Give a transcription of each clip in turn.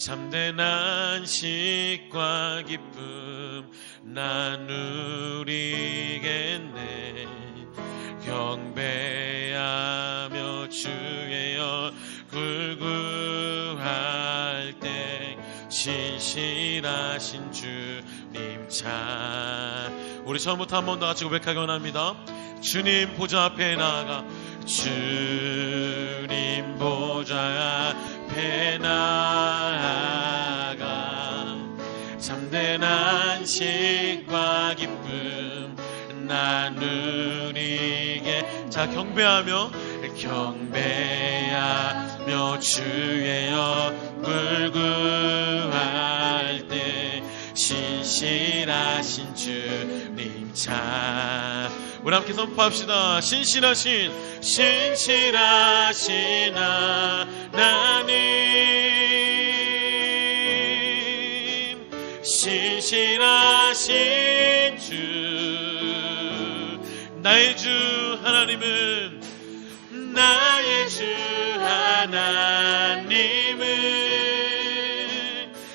참된 안식과 기쁨 나누리겠네. 경배하며 주의 얼굴 구할 때 신실하신 주님 참. 우리 처음부터 한 번 더 같이 고백하기 원합니다. 주님 보좌 앞에 나아가, 주님 보좌 앞에 나아가 참된 안식과 기쁨 나누리게. 자, 경배하며 주의 얼굴 구할 때 신실하신 주님 참. 우리 함께 선포합시다. 신실하신 하나님, 신실하신 주, 나의 주 하나님은, 나의 주 하나님은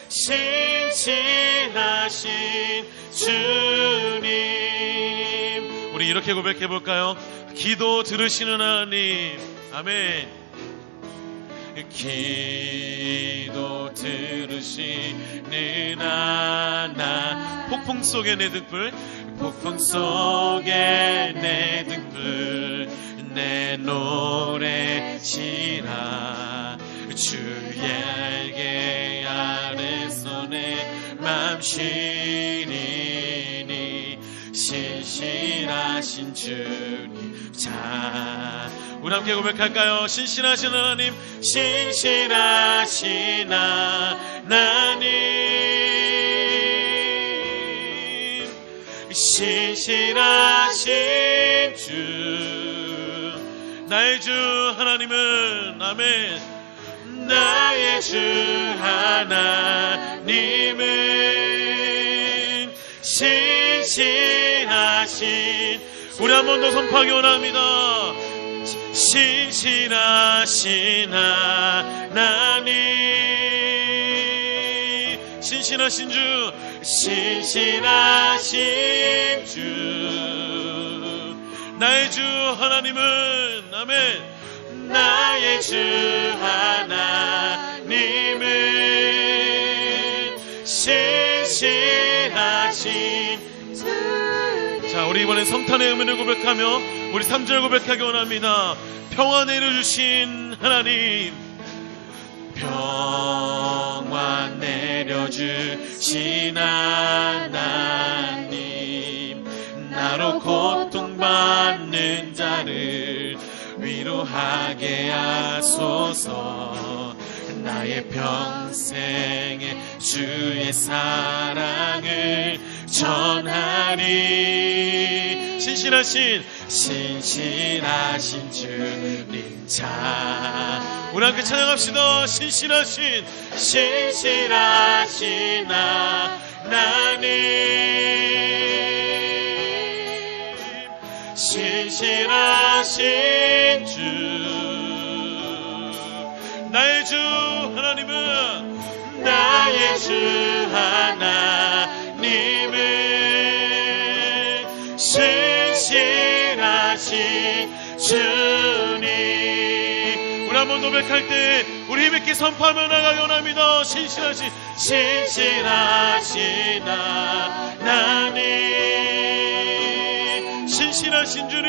신실하신 주님. 우리 이렇게 고백해 볼까요? 기도 들으시는 하나님. 아멘. 기도 들으시는 하나. 폭풍 속의 내 등불, 폭풍 속의 내 등불 내 노래시라. 주의 알게 아래서 내 맘 쉬리니 신실하신 주님 자. 우리 함께 고백할까요? 신실하신 하나님, 신실하신 하나님, 신실하신 주, 나의 주 하나님은, 아멘, 나의 주 하나님은 신실하신. 우리 한 번 더 선포하기 원합니다. 신실하신 하나님, 신실하신 주, 신실하신 주, 나의 주 하나님은, 아멘, 나의 주 하나님은 신실하신 주님. 자, 우리 이번엔 성탄의 의미를 고백하며 우리 3절 고백하기 원합니다. 평화 내려주신 하나님, 평화 내려주신 하나님, 나로 고통받는 자를 위로하게 하소서. 나의 평생에 주의 사랑을 전하리. 신실하신 주님 자. 우리 함께 찬양합시다. 신실하신 하나님, 신실하신 주, 나의 주 하나님은, 나의 주 하나님은 신실하신 주님. 우리 한번 고백할 때 우리 힘있게 선포하며 나가기 원합니다. 신실하신 하나님, 신실하신 주님,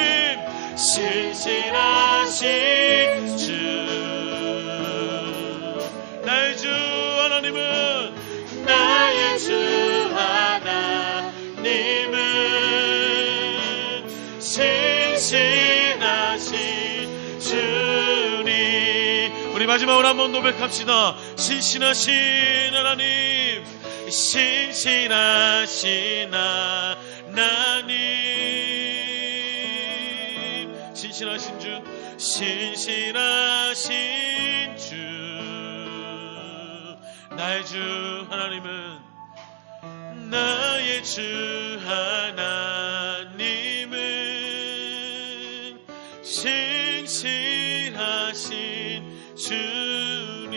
신실하신 주, 나의 주 하나님은, 나의 주 하나님은 신실하신 주님. 우리 마지막으로 한번 고백합시다. 신실하신 하나님, 신실하신 하나님, 신실하신 주, 신실하신 주, 나의 주 하나님은, 나의 주 하나님은 신실하신 주님.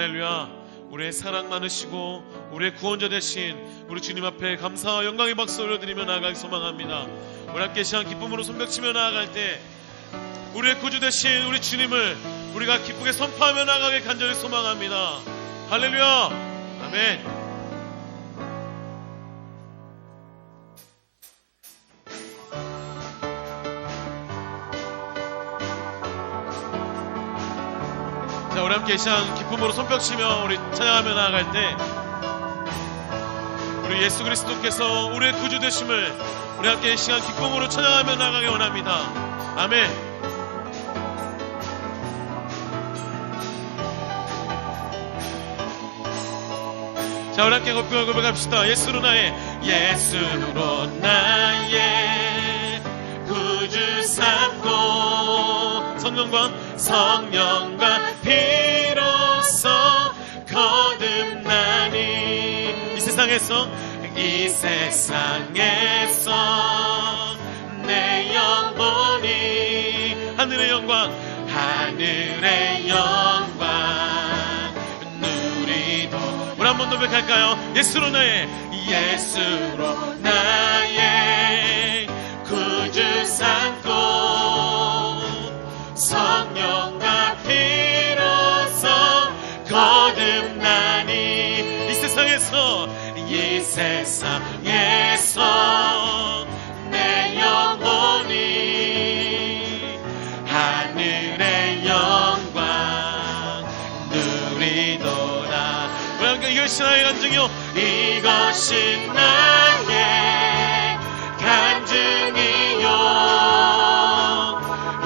할렐루야. 우리의 사랑 많으시고 우리의 구원자 되신 우리 주님 앞에 감사와 영광의 박수 올려드리며 나아가기 소망합니다. 우리 함께 시간 기쁨으로 손뼉치며 나아갈 때 우리의 구주 되신 우리 주님을 우리가 기쁘게 선포하며 나아가길 간절히 소망합니다. 할렐루야. 아멘. 자, 우리 함께 이 시간 기쁨으로 손뼉치며 우리 찬양하며 나아갈 때 우리 예수 그리스도께서 우리의 구주 되심을 우리 함께 이 시간 기쁨으로 찬양하며 나아가기 원합니다. 아멘. 자, 우리 함께 고백합시다. 예수로 나의 구주 삼고 성령과 비로소 거듭나니 이 세상에서 내 영혼이 하늘의 영광 누리도 우리 한 번 더 고백할까요? 예수로 나의 구주 삼고 성령과 비로소 거듭나니 이 세상에서 내 영혼이 하늘의 영광 누리도다. 우리 함께 이것이 나의 간증이요, 이것이 나의 간증이요,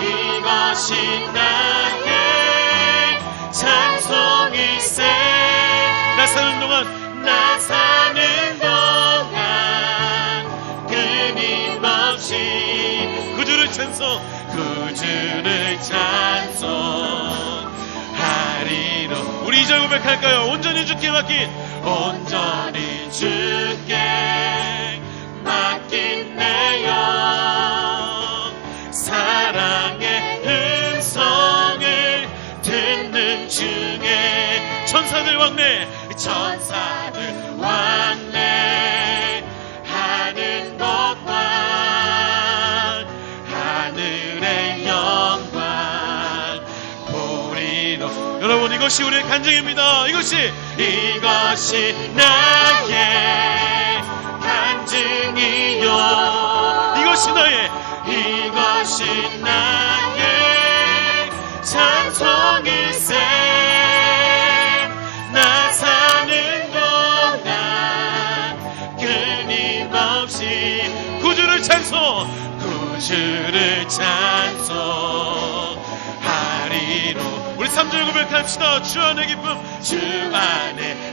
이것이 나의 찬송일세. 나 사는 동안 끊임없이 구주를 찬송하리로. 우리 2절 고백할까요? 온전히 주께 맡긴 내 영, 사랑의 음성을 듣는 중에 천사들 왕래 하는 것과 하늘의 영광 보리로. 여러분, 이것이 우리의 간증입니다. 이것이 나의 간증이요, 이것이 나의 찬송일세. 나 사는 동안 끊임없이 구주를 찬송하리로. 우리 3절 고백합시다. 주 안의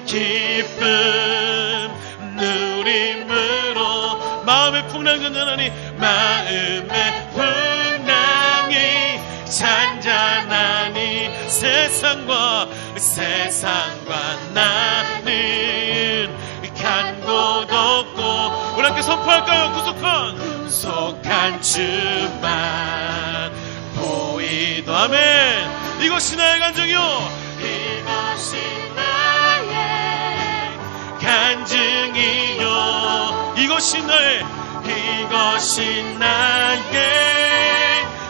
기쁨 누림으로 마음의 풍랑 잔잔하니 잔잔하니 세상과 나는 간 곳 없고. 우리 함께 선포할까요? 구속한 주만 보이도. 아멘. 이것이 나의 간증이요, 이것이 나의 간증이요, 이것이 나의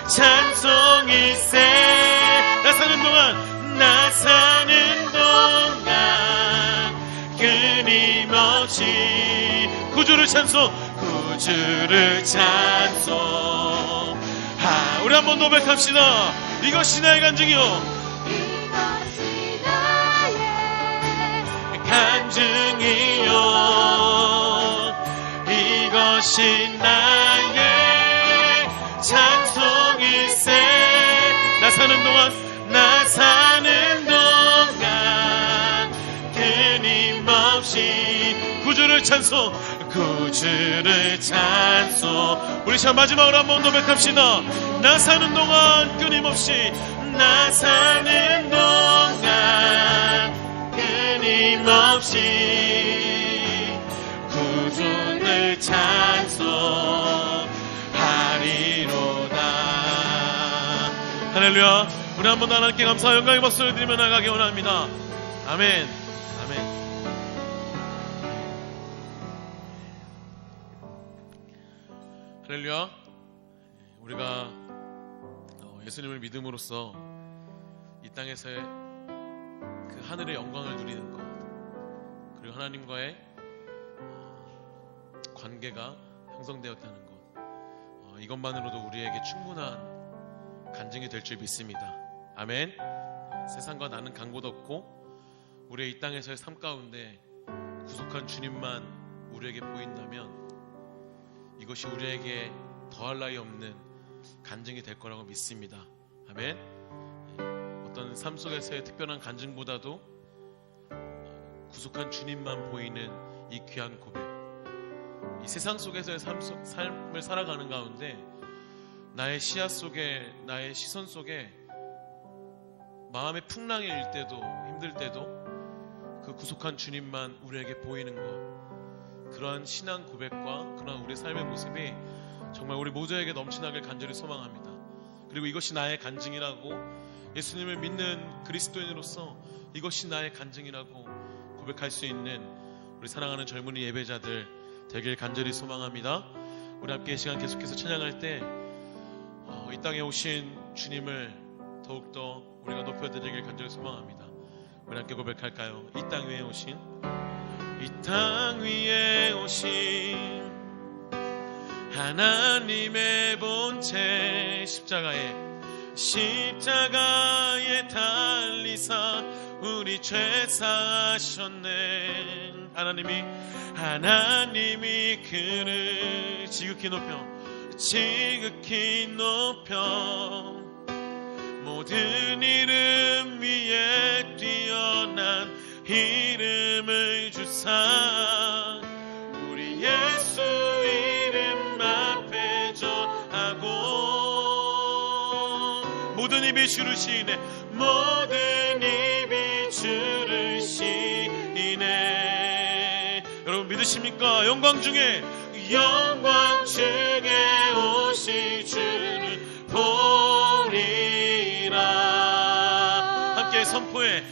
찬송일세. 나 사는 동안 끊임없이 구주를 찬송. 우리 한 번 더 고백합시다. 이것이 나의 간증이요, 이것이 나의 간증이요, 이것이 나의 찬송일세. 나 사는 동안 끊임없이 구주를 찬송. 우리 자 마지막으로 한 번 더 고백합시다. 나 사는 동안 끊임없이 구주를 찬송하리로다. 할렐루야. 우리 한 번 더 하나님께 감사와 영광의 박수를 드리며 나가기 원합니다. 아멘. 아멘. 할렐루야. 우리가 예수님을 믿음으로써 이 땅에서의 그 하늘의 영광을 누리는 것, 그리고 하나님과의 관계가 형성되었다는 것, 이것만으로도 우리에게 충분한 간증이 될 줄 믿습니다. 아멘. 세상과 나는 간곳 없고 우리의 이 땅에서의 삶 가운데 구속한 주님만 우리에게 보인다면 이것이 우리에게 더할 나위 없는 간증이 될 거라고 믿습니다. 아멘. 어떤 삶 속에서의 특별한 간증보다도 구속한 주님만 보이는 이 귀한 고백, 이 세상 속에서의 삶을 살아가는 가운데 나의 시야 속에, 나의 시선 속에 마음의 풍랑이 일 때도 힘들 때도 그 구속한 주님만 우리에게 보이는 것, 그러한 신앙 고백과 그러한 우리의 삶의 모습이 정말 우리 모두에게 넘쳐나길 간절히 소망합니다. 그리고 이것이 나의 간증이라고, 예수님을 믿는 그리스도인으로서 이것이 나의 간증이라고 고백할 수 있는 우리 사랑하는 젊은이 예배자들 되길 간절히 소망합니다. 우리 함께 이 시간 계속해서 찬양할 때 이 땅에 오신 주님을 더욱더 우리가 높여드리길 간절히 소망합니다. 우리 함께 고백할까요? 이 땅 위에 오신, 이 땅 위에 오신 하나님의 본체, 십자가에 달리사 우리 죄 사하셨네. 하나님이 그를 지극히 높여 모든 이름 위에 뛰어난 이름을 주사 우리 예수 이름 앞에 전하고 모든 입이 주를 시인해, 모든 입이 주를 시인해. 여러분 믿으십니까? 영광 중에 오실 주를 보리라. 함께 선포해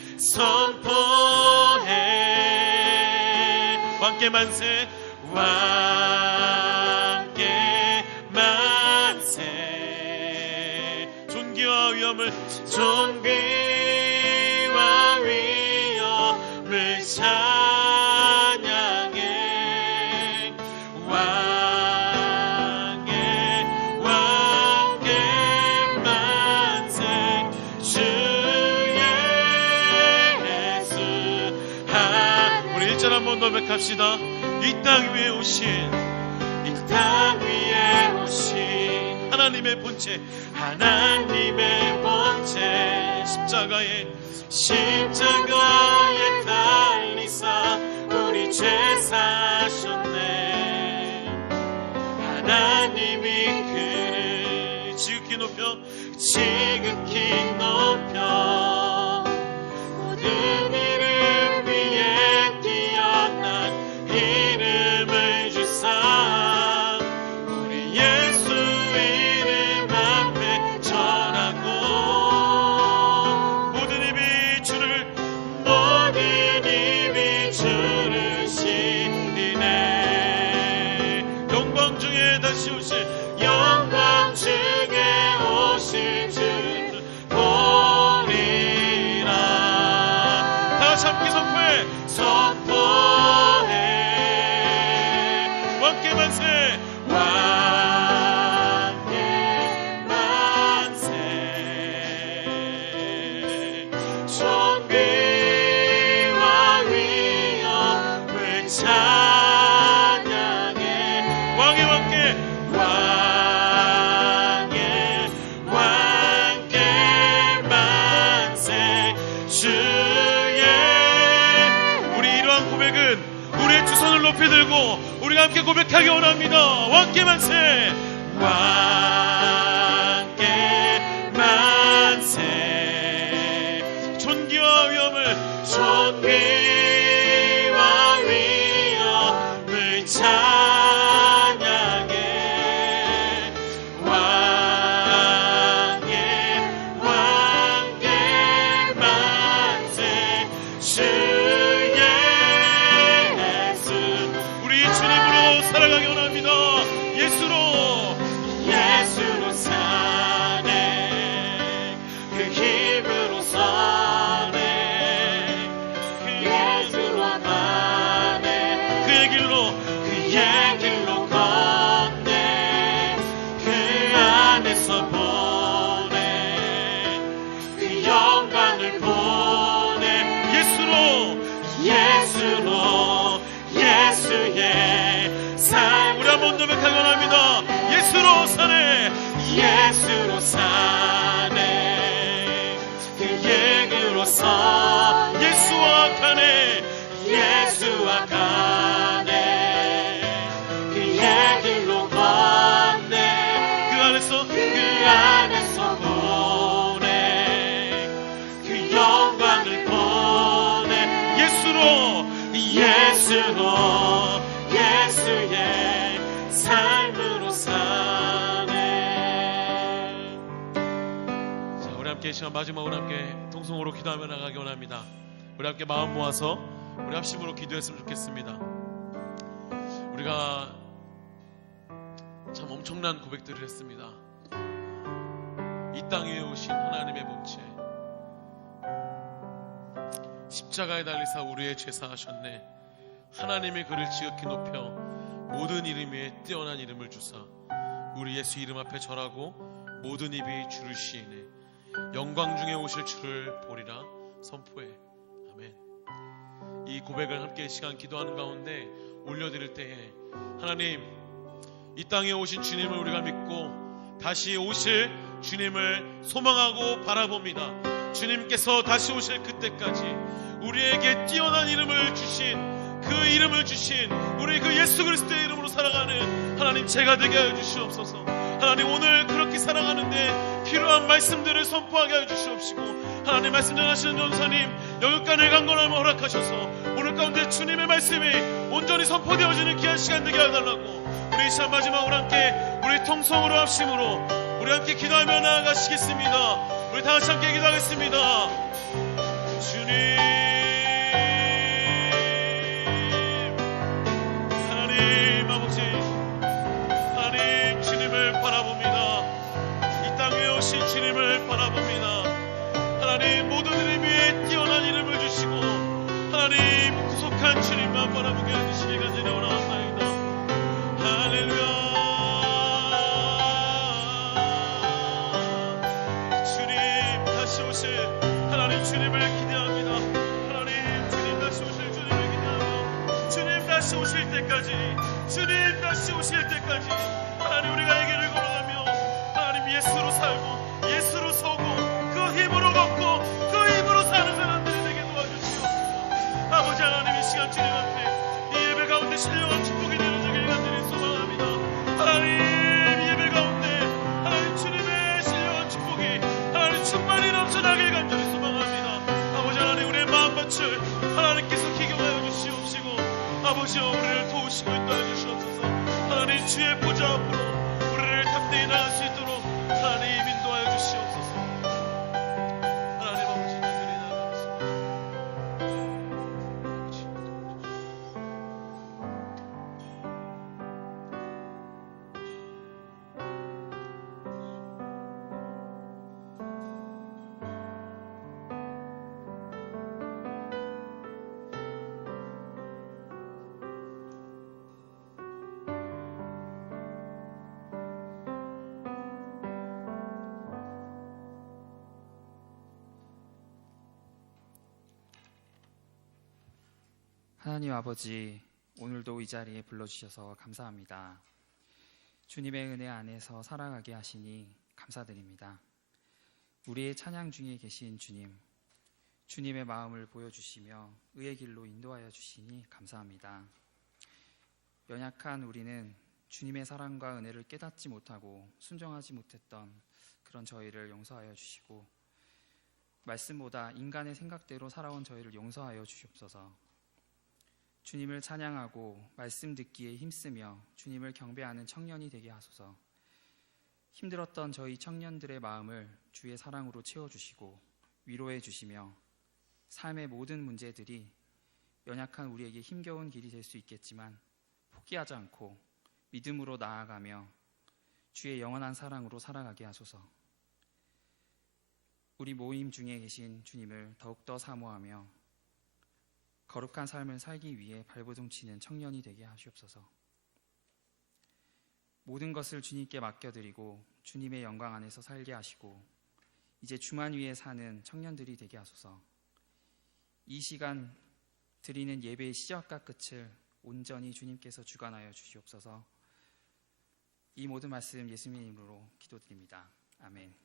왕께 만세, 왕께 만세. 존귀와 위엄을 찬양해. 왕께 만세. 주 예수. 우리 1절 한번 더 고백합시다. 이 땅 위에 오신 하나님의 본체, 십자가에 달리사 우리 죄 사하셨네. 하나님이 그를 지극히 높여 모든 이름 위에 뛰어난 이름을 주사 우리 예수 이름 앞에 전하고 모든 입이 주를 시인해. 영광 중에 다시 오실 주를 보리라. 다같이 함께 선포해 왕께 만세, 왕께 만세. 존귀와 위엄을 찬양해. 왕의 왕께 만세. 주의. 우리 이러한 고백은 우리의 두 손을 높이 들고 우리가 함께 고백하기 원합니다. 왕께 만세, 왕께 만세. 존귀와 위엄을 찬양해. 왕께 만세. 주 사네, 예수로 사네. 그의 길로서 예수와 가네, 예수와 가네. 그의 길로 걷네, 그 안에서 보내, 그 영광을 보내. 예수로 예수의 삶으로 사네. 자, 우리 함께 이 시간 마지막으로 함께 통성으로 기도하며 나가기 원합니다. 우리 함께 마음 모아서 우리 합심으로 기도했으면 좋겠습니다. 우리가 참 엄청난 고백들을 했습니다. 이 땅 위에 오신 하나님의 본체, 십자가에 달리사 우리의 죄 사하셨네. 하나님의 그를 지극히 높여 모든 이름 위에 뛰어난 이름을 주사 우리 예수 이름 앞에 절하고 모든 입이 주를 시이네. 영광 중에 오실 주를 보리라 선포해. 아멘. 이 고백을 함께 이 시간 기도하는 가운데 올려드릴 때에 하나님, 이 땅에 오신 주님을 우리가 믿고 다시 오실 주님을 소망하고 바라봅니다. 주님께서 다시 오실 그때까지 우리에게 뛰어난 이름을 주신, 그 이름을 주신 우리 그 예수 그리스도의 이름으로 살아가는 하나님 제가 되게 하여 주시옵소서. 하나님, 오늘 그렇게 살아가는데 필요한 말씀들을 선포하게 하여 주시옵시고, 하나님 말씀 전하시는 전사님 영육간을 강건함을 허락하셔서 오늘 가운데 주님의 말씀이 온전히 선포되어지는 귀한 시간 되게 해달라고, 우리 이 시간 마지막으로 함께 우리 통성으로 합심으로 우리 함께 기도하며 나아가시겠습니다. 우리 다같이 함께 기도하겠습니다. 주님, 하나님 아버지, 하나님 주님을 바라봅니다. 이 땅 위에 오신 주님을 바라봅니다. 하나님, 모든 이름 위에 뛰어난 이름을 주시고 하나님 구속한 주님만 바라보게 해주시기가 되려 원하옵나이다. 할렐루야. 주님 다시 오실 하나님 주님을 기대합니다. 하나님 주님 다시 오실 주님을 기대하며 주님 다시 오실 때까지, 주님 다시 오실 때까지 하나님 우리가 이 길을 걸어가며 하나님 예수로 살고 예수로 서고 그 힘으로 걷고 그 힘으로 사는 사람들이 되게 도와주시옵소서. 아버지 하나님, 이 시간 주님 앞에 이 예배 가운데 신령한 축복이 내려지길 간절히 소망합니다. 하나님, 예배 가운데 하나님 주님의 신령한 축복이 하나님 충만히 넘쳐나길 간절히 소망합니다. 아버지 하나님, 우리의 마음밭을 하나님께서 기경하여 주시옵시고 아버지여 우리를 도우시고 인도하여 주시옵소서. 하나님 주의 보좌 앞으로 우리를 담대히 나갈 수 있도록 하나님 인도하여 주시옵소서. 하나님 아버지, 간절히 나아가겠습니다. 하나님 아버지, 오늘도 이 자리에 불러주셔서 감사합니다. 주님의 은혜 안에서 살아가게 하시니 감사드립니다. 우리의 찬양 중에 계신 주님, 주님의 마음을 보여주시며 의의 길로 인도하여 주시니 감사합니다. 연약한 우리는 주님의 사랑과 은혜를 깨닫지 못하고 순종하지 못했던 그런 저희를 용서하여 주시고, 말씀보다 인간의 생각대로 살아온 저희를 용서하여 주시옵소서. 주님을 찬양하고 말씀 듣기에 힘쓰며 주님을 경배하는 청년이 되게 하소서. 힘들었던 저희 청년들의 마음을 주의 사랑으로 채워주시고 위로해 주시며, 삶의 모든 문제들이 연약한 우리에게 힘겨운 길이 될 수 있겠지만 포기하지 않고 믿음으로 나아가며 주의 영원한 사랑으로 살아가게 하소서. 우리 모임 중에 계신 주님을 더욱더 사모하며 거룩한 삶을 살기 위해 발버둥치는 청년이 되게 하시옵소서. 모든 것을 주님께 맡겨드리고 주님의 영광 안에서 살게 하시고 이제 주만 위에 사는 청년들이 되게 하소서. 이 시간 드리는 예배의 시작과 끝을 온전히 주님께서 주관하여 주시옵소서. 이 모든 말씀 예수님의 이름으로 기도드립니다. 아멘.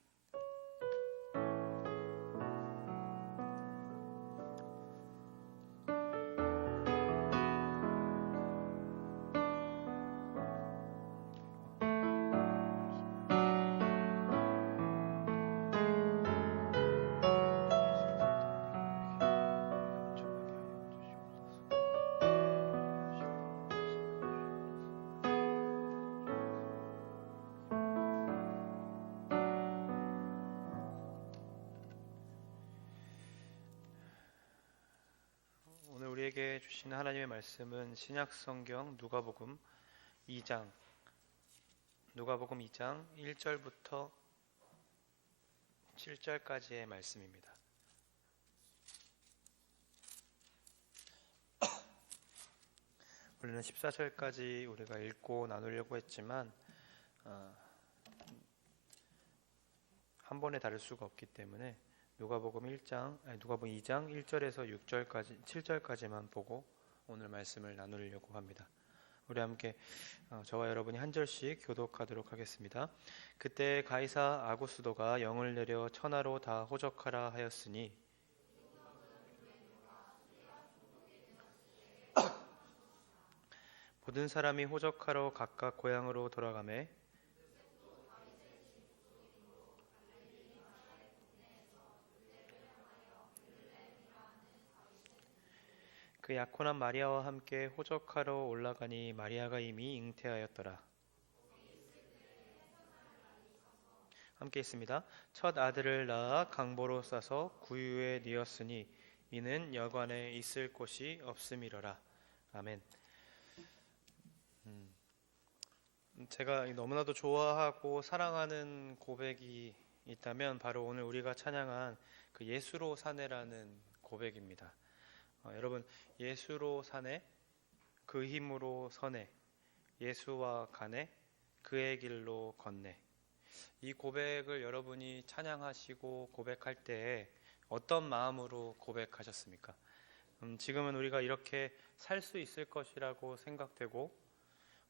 오늘 우리에게 주시는 하나님의 말씀은 신약성경 누가복음 2장 1절부터 7절까지의 말씀입니다. 원래는 14절까지 우리가 읽고 나누려고 했지만 한 번에 다룰 수가 없기 때문에 누가복음 2장 1절에서 7절까지만 보고 오늘 말씀을 나누려고 합니다. 우리 함께 저와 여러분이 한 절씩 교독하도록 하겠습니다. 그때 가이사 아구스도가 영을 내려 천하로 다 호적하라 하였으니 모든 사람이 호적하러 각각 고향으로 돌아가매 그 약혼한 마리아와 함께 호적하러 올라가니 마리아가 이미 잉태하였더라. 함께 있습니다. 첫 아들을 낳아 강보로 싸서 구유에 뉘었으니 이는 여관에 있을 곳이 없음이러라. 아멘. 제가 너무나도 좋아하고 사랑하는 고백이 있다면 바로 오늘 우리가 찬양한 그 예수로 사네라는 고백입니다. 여러분, 예수로 사네, 그 힘으로 서네, 예수와 가네, 그의 길로 걷네. 이 고백을 여러분이 찬양하시고 고백할 때 어떤 마음으로 고백하셨습니까? 지금은 우리가 이렇게 살 수 있을 것이라고 생각되고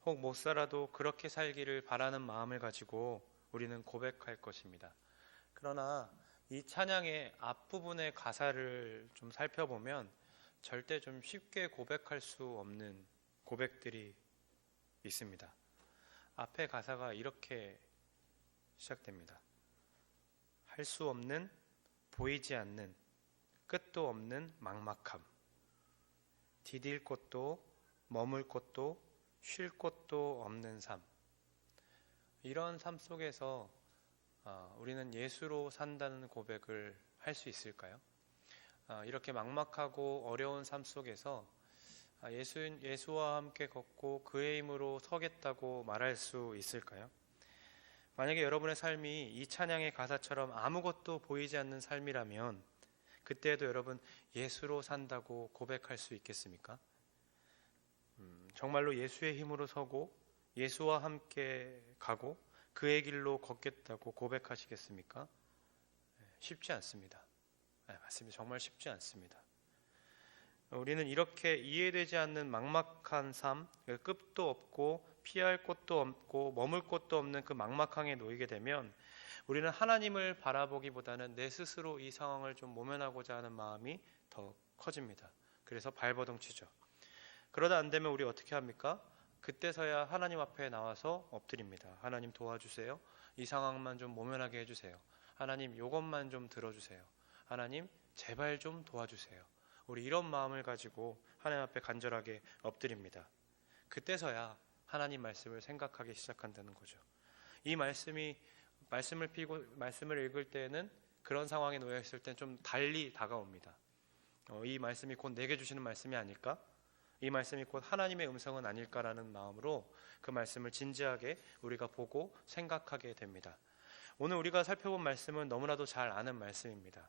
혹 못 살아도 그렇게 살기를 바라는 마음을 가지고 우리는 고백할 것입니다. 그러나 이 찬양의 앞부분의 가사를 좀 살펴보면 절대 좀 쉽게 고백할 수 없는 고백들이 있습니다. 앞에 가사가 이렇게 시작됩니다. 할 수 없는, 보이지 않는, 끝도 없는 막막함. 디딜 곳도, 머물 곳도, 쉴 곳도 없는 삶. 이런 삶 속에서 우리는 예수로 산다는 고백을 할 수 있을까요? 이렇게 막막하고 어려운 삶 속에서 예수와 함께 걷고 그의 힘으로 서겠다고 말할 수 있을까요? 만약에 여러분의 삶이 이 찬양의 가사처럼 아무것도 보이지 않는 삶이라면 그때에도 여러분 예수로 산다고 고백할 수 있겠습니까? 정말로 예수의 힘으로 서고 예수와 함께 가고 그의 길로 걷겠다고 고백하시겠습니까? 쉽지 않습니다. 맞습니다. 정말 쉽지 않습니다. 우리는 이렇게 이해되지 않는 막막한 삶, 끝도 없고 피할 곳도 없고 머물 곳도 없는 그 막막함에 놓이게 되면 우리는 하나님을 바라보기보다는 내 스스로 이 상황을 좀 모면하고자 하는 마음이 더 커집니다. 그래서 발버둥 치죠. 그러다 안 되면 우리 어떻게 합니까? 그때서야 하나님 앞에 나와서 엎드립니다. 하나님 도와주세요. 이 상황만 좀 모면하게 해주세요. 하나님 이것만 좀 들어주세요. 하나님 제발 좀 도와주세요. 우리 이런 마음을 가지고 하나님 앞에 간절하게 엎드립니다. 그때서야 하나님 말씀을 생각하기 시작한다는 거죠. 이 말씀을 읽을 때는 그런 상황에 놓여 있을 때는 좀 달리 다가옵니다. 이 말씀이 곧 내게 주시는 말씀이 아닐까? 이 말씀이 곧 하나님의 음성은 아닐까라는 마음으로 그 말씀을 진지하게 우리가 보고 생각하게 됩니다. 오늘 우리가 살펴본 말씀은 너무나도 잘 아는 말씀입니다.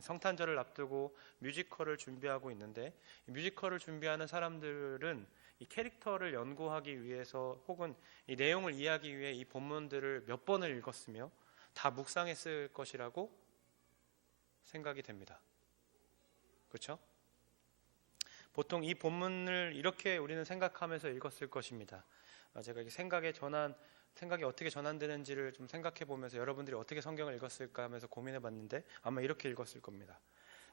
성탄절을 앞두고 뮤지컬을 준비하고 있는데 뮤지컬을 준비하는 사람들은 이 캐릭터를 연구하기 위해서 혹은 이 내용을 이해하기 위해 이 본문들을 몇 번을 읽었으며 다 묵상했을 것이라고 생각이 됩니다. 그렇죠? 보통 이 본문을 이렇게 우리는 생각하면서 읽었을 것입니다. 제가 생각의 전환 생각이 어떻게 전환되는지를 좀 생각해 보면서 여러분들이 어떻게 성경을 읽었을까 하면서 고민해 봤는데 아마 이렇게 읽었을 겁니다.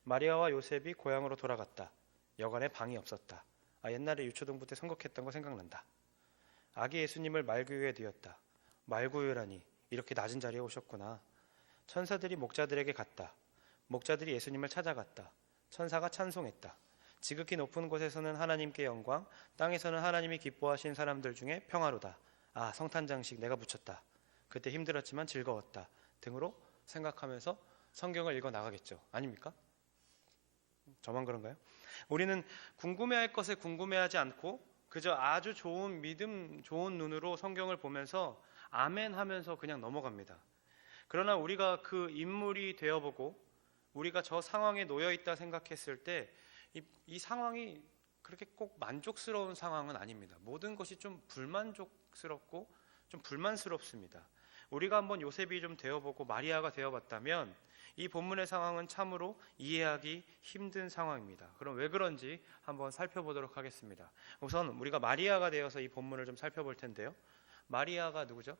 마리아와 요셉이 고향으로 돌아갔다. 여관에 방이 없었다. 옛날에 유초등부 때 선곡했던 거 생각난다. 아기 예수님을 말구유에 뉘었다. 말구유라니 이렇게 낮은 자리에 오셨구나. 천사들이 목자들에게 갔다. 목자들이 예수님을 찾아갔다. 천사가 찬송했다. 지극히 높은 곳에서는 하나님께 영광, 땅에서는 하나님이 기뻐하신 사람들 중에 평화로다. 성탄장식 내가 붙였다. 그때 힘들었지만 즐거웠다. 등으로 생각하면서 성경을 읽어 나가겠죠. 아닙니까? 저만 그런가요? 우리는 궁금해할 것에 궁금해하지 않고 그저 아주 좋은 믿음, 좋은 눈으로 성경을 보면서 아멘 하면서 그냥 넘어갑니다. 그러나 우리가 그 인물이 되어보고 우리가 저 상황에 놓여 있다 생각했을 때 이 상황이 그렇게 꼭 만족스러운 상황은 아닙니다. 모든 것이 좀 불만족스럽고 좀 불만스럽습니다. 우리가 한번 요셉이 좀 되어보고 마리아가 되어봤다면 이 본문의 상황은 참으로 이해하기 힘든 상황입니다. 그럼 왜 그런지 한번 살펴보도록 하겠습니다. 우선 우리가 마리아가 되어서 이 본문을 좀 살펴볼 텐데요. 마리아가 누구죠?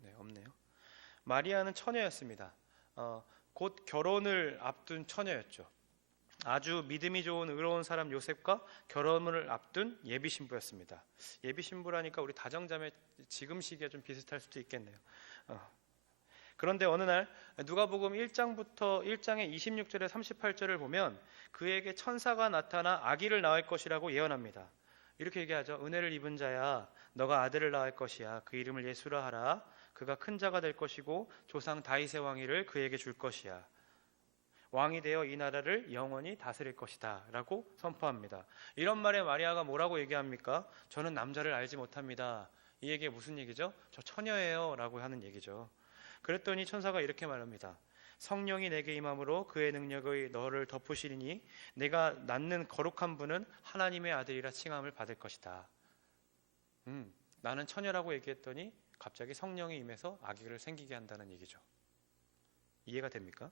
네, 없네요. 마리아는 처녀였습니다. 곧 결혼을 앞둔 처녀였죠. 아주 믿음이 좋은 의로운 사람 요셉과 결혼을 앞둔 예비 신부였습니다. 예비 신부라니까 우리 다정자매 지금 시기에 좀 비슷할 수도 있겠네요. 그런데 어느 날 누가복음 1장의 26절에 38절을 보면 그에게 천사가 나타나 아기를 낳을 것이라고 예언합니다. 이렇게 얘기하죠. 은혜를 입은 자야, 너가 아들을 낳을 것이야. 그 이름을 예수라 하라. 그가 큰 자가 될 것이고 조상 다윗의 왕위를 그에게 줄 것이야. 왕이 되어 이 나라를 영원히 다스릴 것이다 라고 선포합니다. 이런 말에 마리아가 뭐라고 얘기합니까? 저는 남자를 알지 못합니다. 이 얘기가 무슨 얘기죠? 저 처녀예요 라고 하는 얘기죠. 그랬더니 천사가 이렇게 말합니다. 성령이 내게 임함으로 그의 능력의 너를 덮으시리니 내가 낳는 거룩한 분은 하나님의 아들이라 칭함을 받을 것이다. 나는 처녀라고 얘기했더니 갑자기 성령이 임해서 아기를 생기게 한다는 얘기죠. 이해가 됩니까?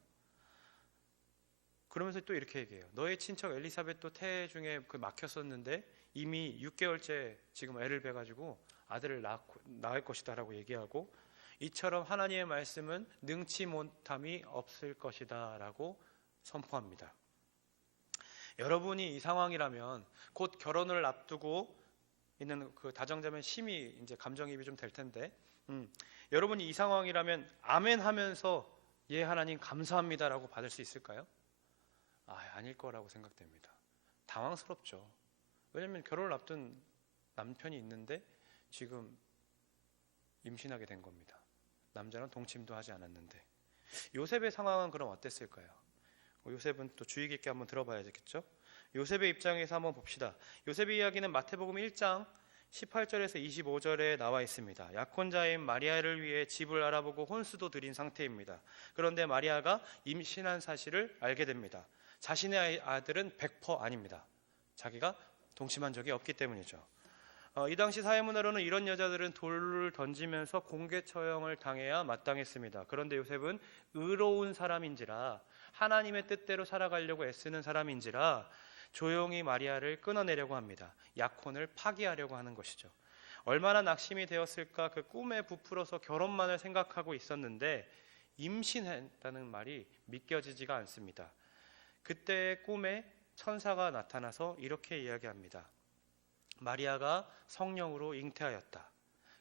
그러면서 또 이렇게 얘기해요. 너의 친척 엘리사벳도 태에 중에 막혔었는데 이미 6개월째 지금 애를 베가지고 아들을 낳을 것이다 라고 얘기하고 이처럼 하나님의 말씀은 능치 못함이 없을 것이다 라고 선포합니다. 여러분이 이 상황이라면 곧 결혼을 앞두고 있는 그 다정자면 심히 이제 감정이입이 좀 될 텐데 여러분이 이 상황이라면 아멘 하면서 예 하나님 감사합니다라고 받을 수 있을까요? 아닐 거라고 생각됩니다. 당황스럽죠. 왜냐하면 결혼을 앞둔 남편이 있는데 지금 임신하게 된 겁니다. 남자는 동침도 하지 않았는데 요셉의 상황은 그럼 어땠을까요? 요셉은 또 주의 깊게 한번 들어봐야겠죠? 요셉의 입장에서 한번 봅시다. 요셉의 이야기는 마태복음 1장 18절에서 25절에 나와 있습니다. 약혼자인 마리아를 위해 집을 알아보고 혼수도 드린 상태입니다. 그런데 마리아가 임신한 사실을 알게 됩니다. 자신의 아들은 100% 아닙니다. 자기가 동침한 적이 없기 때문이죠. 이 당시 사회문화로는 이런 여자들은 돌을 던지면서 공개 처형을 당해야 마땅했습니다. 그런데 요셉은 의로운 사람인지라 하나님의 뜻대로 살아가려고 애쓰는 사람인지라 조용히 마리아를 끊어내려고 합니다. 약혼을 파기하려고 하는 것이죠. 얼마나 낙심이 되었을까. 그 꿈에 부풀어서 결혼만을 생각하고 있었는데 임신했다는 말이 믿겨지지가 않습니다. 그때의 꿈에 천사가 나타나서 이렇게 이야기합니다. 마리아가 성령으로 잉태하였다.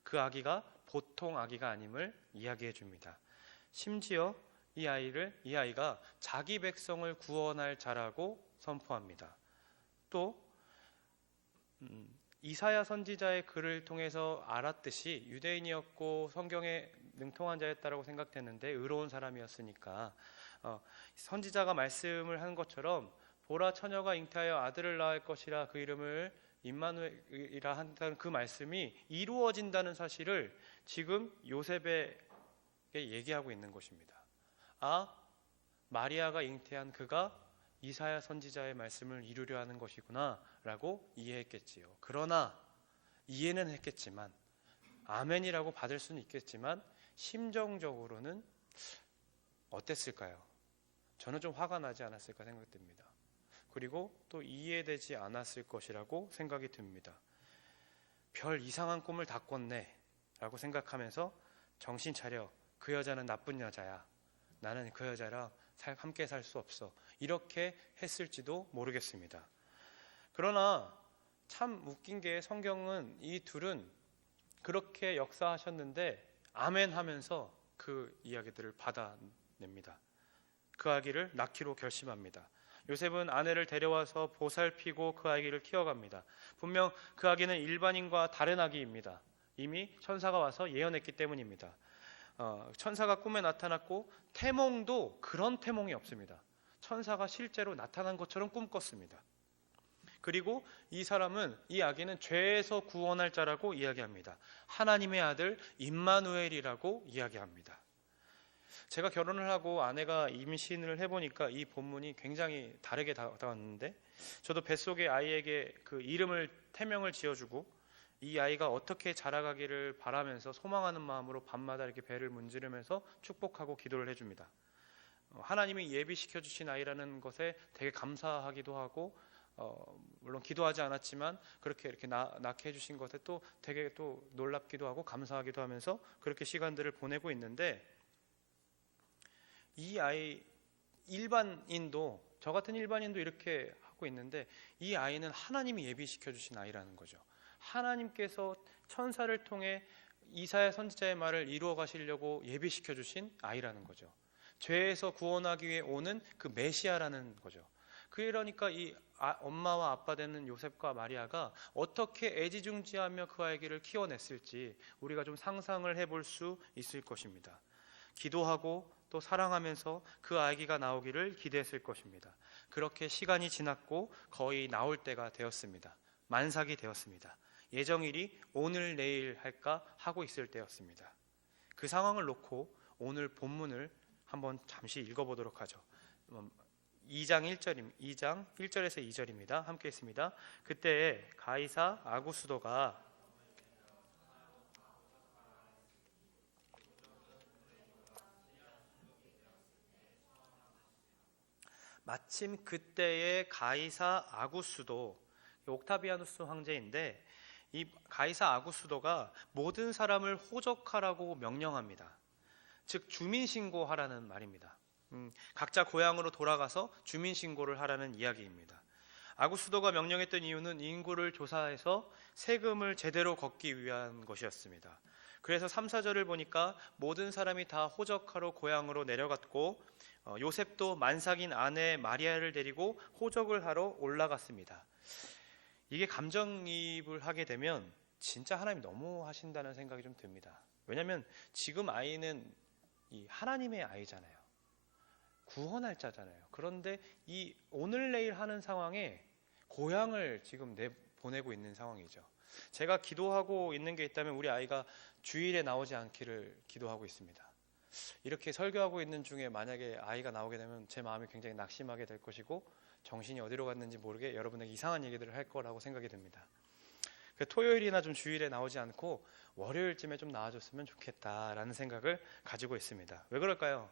그 아기가 보통 아기가 아님을 이야기해 줍니다. 심지어 이 아이가 자기 백성을 구원할 자라고 선포합니다. 또 이사야 선지자의 글을 통해서 알았듯이 유대인이었고 성경에 능통한 자였다라고 생각됐는데 의로운 사람이었으니까 선지자가 말씀을 한 것처럼 보라 처녀가 잉태하여 아들을 낳을 것이라 그 이름을 임마누엘이라 한다는 그 말씀이 이루어진다는 사실을 지금 요셉에게 얘기하고 있는 것입니다. 마리아가 잉태한 그가 이사야 선지자의 말씀을 이루려 하는 것이구나 라고 이해했겠지요. 그러나 이해는 했겠지만 아멘이라고 받을 수는 있겠지만 심정적으로는 어땠을까요? 저는 좀 화가 나지 않았을까 생각됩니다. 그리고 또 이해되지 않았을 것이라고 생각이 듭니다. 별 이상한 꿈을 다 꿨네 라고 생각하면서 정신 차려. 그 여자는 나쁜 여자야. 나는 그 여자랑 함께 살 수 없어. 이렇게 했을지도 모르겠습니다. 그러나 참 웃긴 게 성경은 이 둘은 그렇게 역사하셨는데 아멘 하면서 그 이야기들을 받아냅니다. 그 아기를 낳기로 결심합니다. 요셉은 아내를 데려와서 보살피고 그 아기를 키워갑니다. 분명 그 아기는 일반인과 다른 아기입니다. 이미 천사가 와서 예언했기 때문입니다. 천사가 꿈에 나타났고 태몽도 그런 태몽이 없습니다. 천사가 실제로 나타난 것처럼 꿈꿨습니다. 그리고 이 사람은, 이 아기는 죄에서 구원할 자라고 이야기합니다. 하나님의 아들 임마누엘이라고 이야기합니다. 제가 결혼을 하고 아내가 임신을 해보니까 이 본문이 굉장히 다르게 다가왔는데, 저도 뱃속의 아이에게 그 이름을, 태명을 지어주고 이 아이가 어떻게 자라가기를 바라면서 소망하는 마음으로 밤마다 이렇게 배를 문지르면서 축복하고 기도를 해줍니다. 하나님이 예비시켜 주신 아이라는 것에 되게 감사하기도 하고, 물론 기도하지 않았지만 그렇게 이렇게 낳게 해주신 것에 또 되게 또 놀랍기도 하고 감사하기도 하면서 그렇게 시간들을 보내고 있는데, 이 아이, 일반인도, 저 같은 일반인도 이렇게 하고 있는데, 이 아이는 하나님이 예비시켜 주신 아이라는 거죠. 하나님께서 천사를 통해 이사야 선지자의 말을 이루어 가시려고 예비시켜 주신 아이라는 거죠. 죄에서 구원하기 위해 오는 그 메시아라는 거죠. 그러니까 이 엄마와 아빠 되는 요셉과 마리아가 어떻게 애지중지하며 그 아이를 키워냈을지 우리가 좀 상상을 해볼 수 있을 것입니다. 기도하고 또 사랑하면서 그 아기가 나오기를 기대했을 것입니다. 그렇게 시간이 지났고 거의 나올 때가 되었습니다. 만삭이 되었습니다. 예정일이 오늘 내일 할까 하고 있을 때였습니다. 그 상황을 놓고 오늘 본문을 한번 잠시 읽어보도록 하죠. 2장 1절에서 2절입니다. 함께 읽습니다. 그때 가이사 아구스도가 마침 그때의 가이사 아구스도, 옥타비아누스 황제인데 이 가이사 아구스도가 모든 사람을 호적하라고 명령합니다. 즉 주민신고하라는 말입니다. 각자 고향으로 돌아가서 주민신고를 하라는 이야기입니다. 아구스도가 명령했던 이유는 인구를 조사해서 세금을 제대로 걷기 위한 것이었습니다. 그래서 3, 4절을 보니까 모든 사람이 다 호적하러 고향으로 내려갔고 요셉도 만삭인 아내 마리아를 데리고 호적을 하러 올라갔습니다. 이게 감정이입을 하게 되면 진짜 하나님 너무 하신다는 생각이 좀 듭니다. 왜냐하면 지금 아이는 이 하나님의 아이잖아요. 구원할 자잖아요. 그런데 이 오늘 내일 하는 상황에 고향을 지금 보내고 있는 상황이죠. 제가 기도하고 있는 게 있다면 우리 아이가 주일에 나오지 않기를 기도하고 있습니다. 이렇게 설교하고 있는 중에 만약에 아이가 나오게 되면 제 마음이 굉장히 낙심하게 될 것이고 정신이 어디로 갔는지 모르게 여러분에게 이상한 얘기들을 할 거라고 생각이 듭니다. 토요일이나 좀 주일에 나오지 않고 월요일쯤에 좀 나와줬으면 좋겠다라는 생각을 가지고 있습니다. 왜 그럴까요?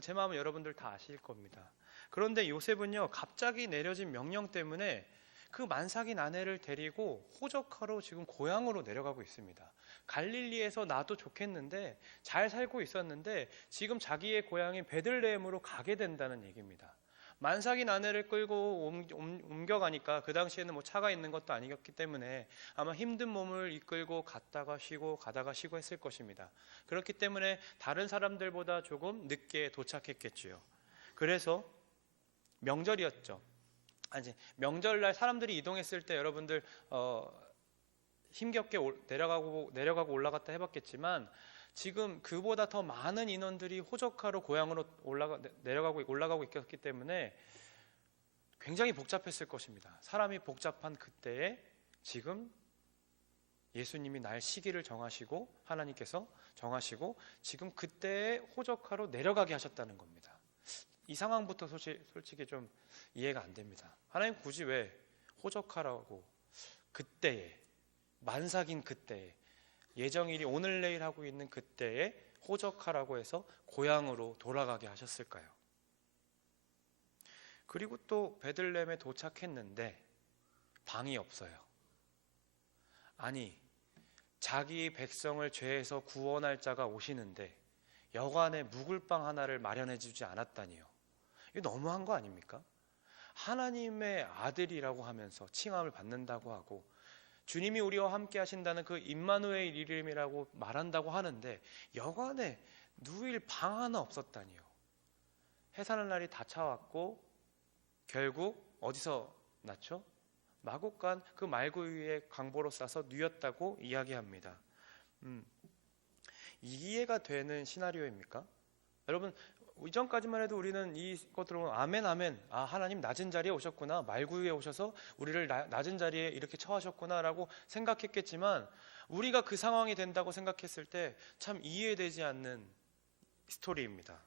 제 마음은 여러분들 다 아실 겁니다. 그런데 요셉은요, 갑자기 내려진 명령 때문에 그 만삭인 아내를 데리고 호적하러 지금 고향으로 내려가고 있습니다. 갈릴리에서 나도 좋겠는데, 잘 살고 있었는데 지금 자기의 고향인 베들레헴으로 가게 된다는 얘기입니다. 만삭인 아내를 끌고 옮겨가니까 그 당시에는 뭐 차가 있는 것도 아니었기 때문에 아마 힘든 몸을 이끌고 갔다가 쉬고 가다가 쉬고 했을 것입니다. 그렇기 때문에 다른 사람들보다 조금 늦게 도착했겠지요. 그래서 명절이었죠. 명절날 사람들이 이동했을 때 여러분들 힘겹게 내려가고 올라갔다 해봤겠지만 지금 그보다 더 많은 인원들이 호적하러 고향으로 올라가고 있었기 때문에 굉장히 복잡했을 것입니다. 사람이 복잡한 그때에 지금 예수님이 날 시기를 정하시고 하나님께서 정하시고 지금 그때에 호적하러 내려가게 하셨다는 겁니다. 이 상황부터 솔직히 좀 이해가 안 됩니다. 하나님 굳이 왜 호적하라고 그때에, 만삭인 그때에, 예정일이 오늘 내일 하고 있는 그때에 호적하라고 해서 고향으로 돌아가게 하셨을까요? 그리고 또 베들레헴에 도착했는데 방이 없어요. 아니, 자기 백성을 죄에서 구원할 자가 오시는데 여관에 묵을 방 하나를 마련해 주지 않았다니요. 이거 너무한 거 아닙니까? 하나님의 아들이라고 하면서 칭함을 받는다고 하고 주님이 우리와 함께 하신다는 그 임마누엘 이름이라고 말한다고 하는데 여관에 누일 방 하나 없었다니요. 해산할 날이 다 차왔고 결국 어디서 났죠? 마곡간 그 말구유에 강보로 싸서 누였다고 이야기합니다. 이해가 되는 시나리오입니까? 여러분, 이전까지만 해도 우리는 이것 들어보면 아멘 아멘, 아 하나님 낮은 자리에 오셨구나, 말구유에 오셔서 우리를 낮은 자리에 이렇게 처하셨구나 라고 생각했겠지만 우리가 그 상황이 된다고 생각했을 때 참 이해되지 않는 스토리입니다.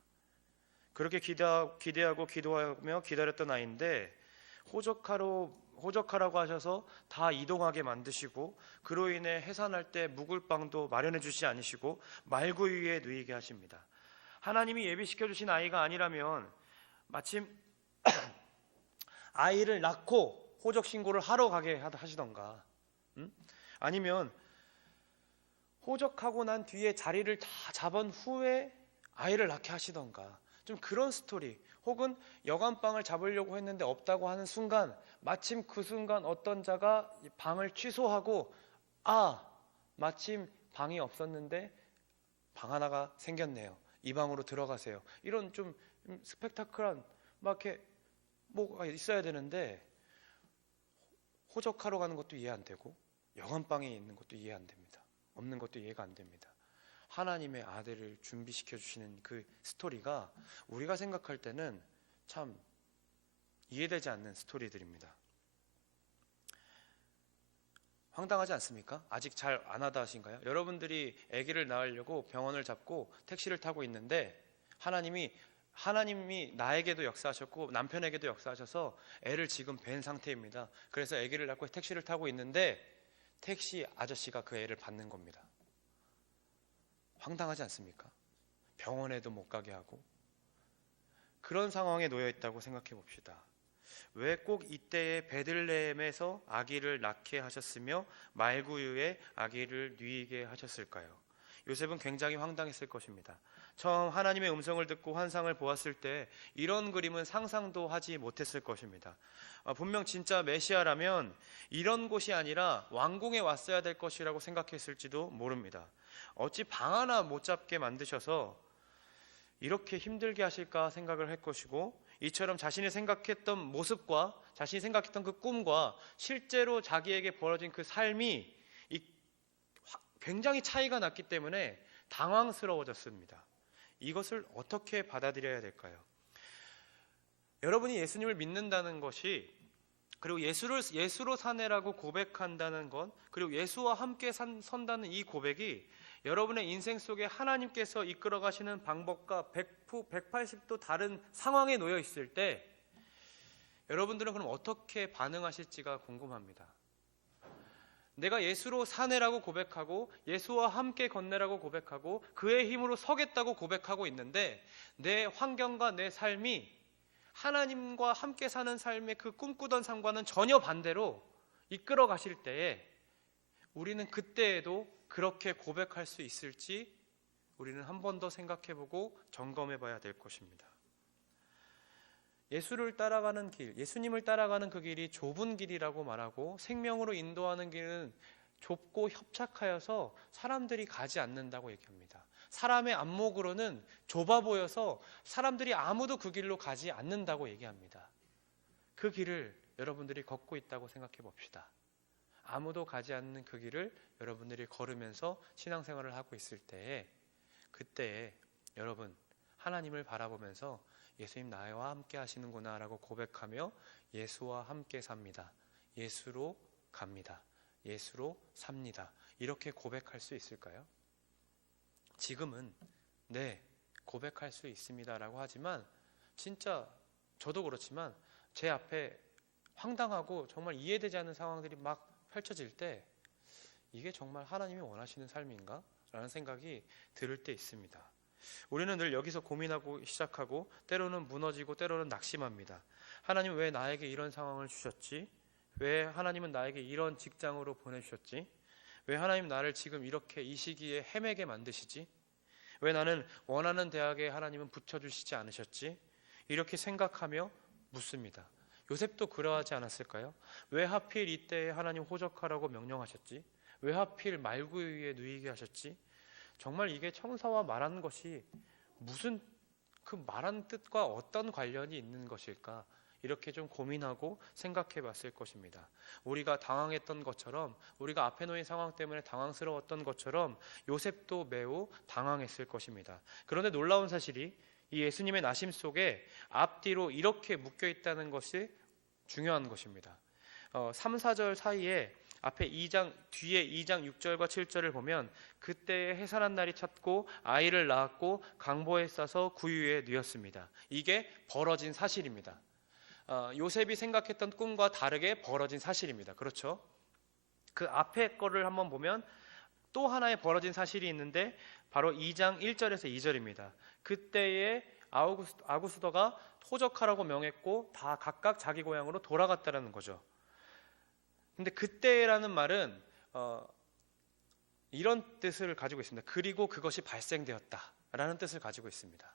그렇게 기대하고 기도하며 기다렸던 아이인데 호적하라고 하셔서 다 이동하게 만드시고 그로 인해 해산할 때 묵을 방도 마련해 주지 않으시고 말구유에 누이게 하십니다. 하나님이 예비시켜 주신 아이가 아니라면 마침 아이를 낳고 호적 신고를 하러 가게 하시던가, 아니면 호적하고 난 뒤에 자리를 다 잡은 후에 아이를 낳게 하시던가, 좀 그런 스토리, 혹은 여관방을 잡으려고 했는데 없다고 하는 순간 마침 그 순간 어떤 자가 방을 취소하고 마침 방이 없었는데 방 하나가 생겼네요, 이 방으로 들어가세요, 이런 좀 스펙타클한 막 이렇게 뭐가 있어야 되는데 호적하러 가는 것도 이해 안 되고 여관방에 있는 것도 이해 안 됩니다. 없는 것도 이해가 안 됩니다. 하나님의 아들을 준비시켜 주시는 그 스토리가 우리가 생각할 때는 참 이해되지 않는 스토리들입니다. 황당하지 않습니까? 아직 잘 안 하다 하신가요? 여러분들이 아기를 낳으려고 병원을 잡고 택시를 타고 있는데 하나님이 나에게도 역사하셨고 남편에게도 역사하셔서 애를 지금 뵌 상태입니다. 그래서 아기를 낳고 택시를 타고 있는데 택시 아저씨가 그 애를 받는 겁니다. 황당하지 않습니까? 병원에도 못 가게 하고 그런 상황에 놓여 있다고 생각해 봅시다. 왜 꼭 이때에 베들레헴에서 아기를 낳게 하셨으며 말구유에 아기를 누이게 하셨을까요? 요셉은 굉장히 황당했을 것입니다. 처음 하나님의 음성을 듣고 환상을 보았을 때 이런 그림은 상상도 하지 못했을 것입니다. 분명 진짜 메시아라면 이런 곳이 아니라 왕궁에 왔어야 될 것이라고 생각했을지도 모릅니다. 어찌 방 하나 못 잡게 만드셔서 이렇게 힘들게 하실까 생각을 할 것이고, 이처럼 자신이 생각했던 모습과 자신이 생각했던 그 꿈과 실제로 자기에게 벌어진 그 삶이 굉장히 차이가 났기 때문에 당황스러워졌습니다. 이것을 어떻게 받아들여야 될까요? 여러분이 예수님을 믿는다는 것이, 그리고 예수로 사내라고 고백한다는 것, 그리고 예수와 함께 선다는 이 고백이 여러분의 인생 속에 하나님께서 이끌어 가시는 방법과 180도 다른 상황에 놓여 있을 때 여러분들은 그럼 어떻게 반응하실지가 궁금합니다. 내가 예수로 사내라고 고백하고 예수와 함께 걷내라고 고백하고 그의 힘으로 서겠다고 고백하고 있는데 내 환경과 내 삶이 하나님과 함께 사는 삶의 그 꿈꾸던 삶과는 전혀 반대로 이끌어 가실 때에 우리는 그때에도 그렇게 고백할 수 있을지 우리는 한 번 더 생각해보고 점검해 봐야 될 것입니다. 예수를 따라가는 길, 예수님을 따라가는 그 길이 좁은 길이라고 말하고 생명으로 인도하는 길은 좁고 협착하여서 사람들이 가지 않는다고 얘기합니다. 사람의 안목으로는 좁아 보여서 사람들이 아무도 그 길로 가지 않는다고 얘기합니다. 그 길을 여러분들이 걷고 있다고 생각해 봅시다. 아무도 가지 않는 그 길을 여러분들이 걸으면서 신앙생활을 하고 있을 때에, 그때에 여러분 하나님을 바라보면서 예수님 나와 함께 하시는구나 라고 고백하며 예수와 함께 삽니다. 예수로 갑니다. 예수로 삽니다. 이렇게 고백할 수 있을까요? 지금은 네, 고백할 수 있습니다 라고 하지만 진짜 저도 그렇지만 제 앞에 황당하고 정말 이해되지 않는 상황들이 막 펼쳐질 때 이게 정말 하나님이 원하시는 삶인가? 라는 생각이 들을 때 있습니다. 우리는 늘 여기서 고민하고 시작하고 때로는 무너지고 때로는 낙심합니다. 하나님 왜 나에게 이런 상황을 주셨지? 왜 하나님은 나에게 이런 직장으로 보내주셨지? 왜 하나님 나를 지금 이렇게 이 시기에 헤매게 만드시지? 왜 나는 원하는 대학에 하나님은 붙여주시지 않으셨지? 이렇게 생각하며 묻습니다. 요셉도 그러하지 않았을까요? 왜 하필 이때에 하나님 호적하라고 명령하셨지? 왜 하필 말구유에 누이게 하셨지? 정말 이게 청사와 말하는 것이 무슨 그 말한 뜻과 어떤 관련이 있는 것일까? 이렇게 좀 고민하고 생각해 봤을 것입니다. 우리가 당황했던 것처럼, 우리가 앞에 놓인 상황 때문에 당황스러웠던 것처럼 요셉도 매우 당황했을 것입니다. 그런데 놀라운 사실이 이 예수님의 나심 속에 앞뒤로 이렇게 묶여 있다는 것이 중요한 것입니다. 3, 4절 사이에 앞에 2장, 뒤에 2장 6절과 7절을 보면 그때에 해산한 날이 찼고 아이를 낳았고 강보에 싸서 구유에 누였습니다. 이게 벌어진 사실입니다. 요셉이 생각했던 꿈과 다르게 벌어진 사실입니다. 그렇죠? 그 앞에 거를 한번 보면 또 하나의 벌어진 사실이 있는데 바로 2장 1절에서 2절입니다. 그때에 아구스도가 호적하라고 명했고 다 각각 자기 고향으로 돌아갔다라는 거죠. 근데 그때라는 말은 이런 뜻을 가지고 있습니다. 그리고 그것이 발생되었다라는 뜻을 가지고 있습니다.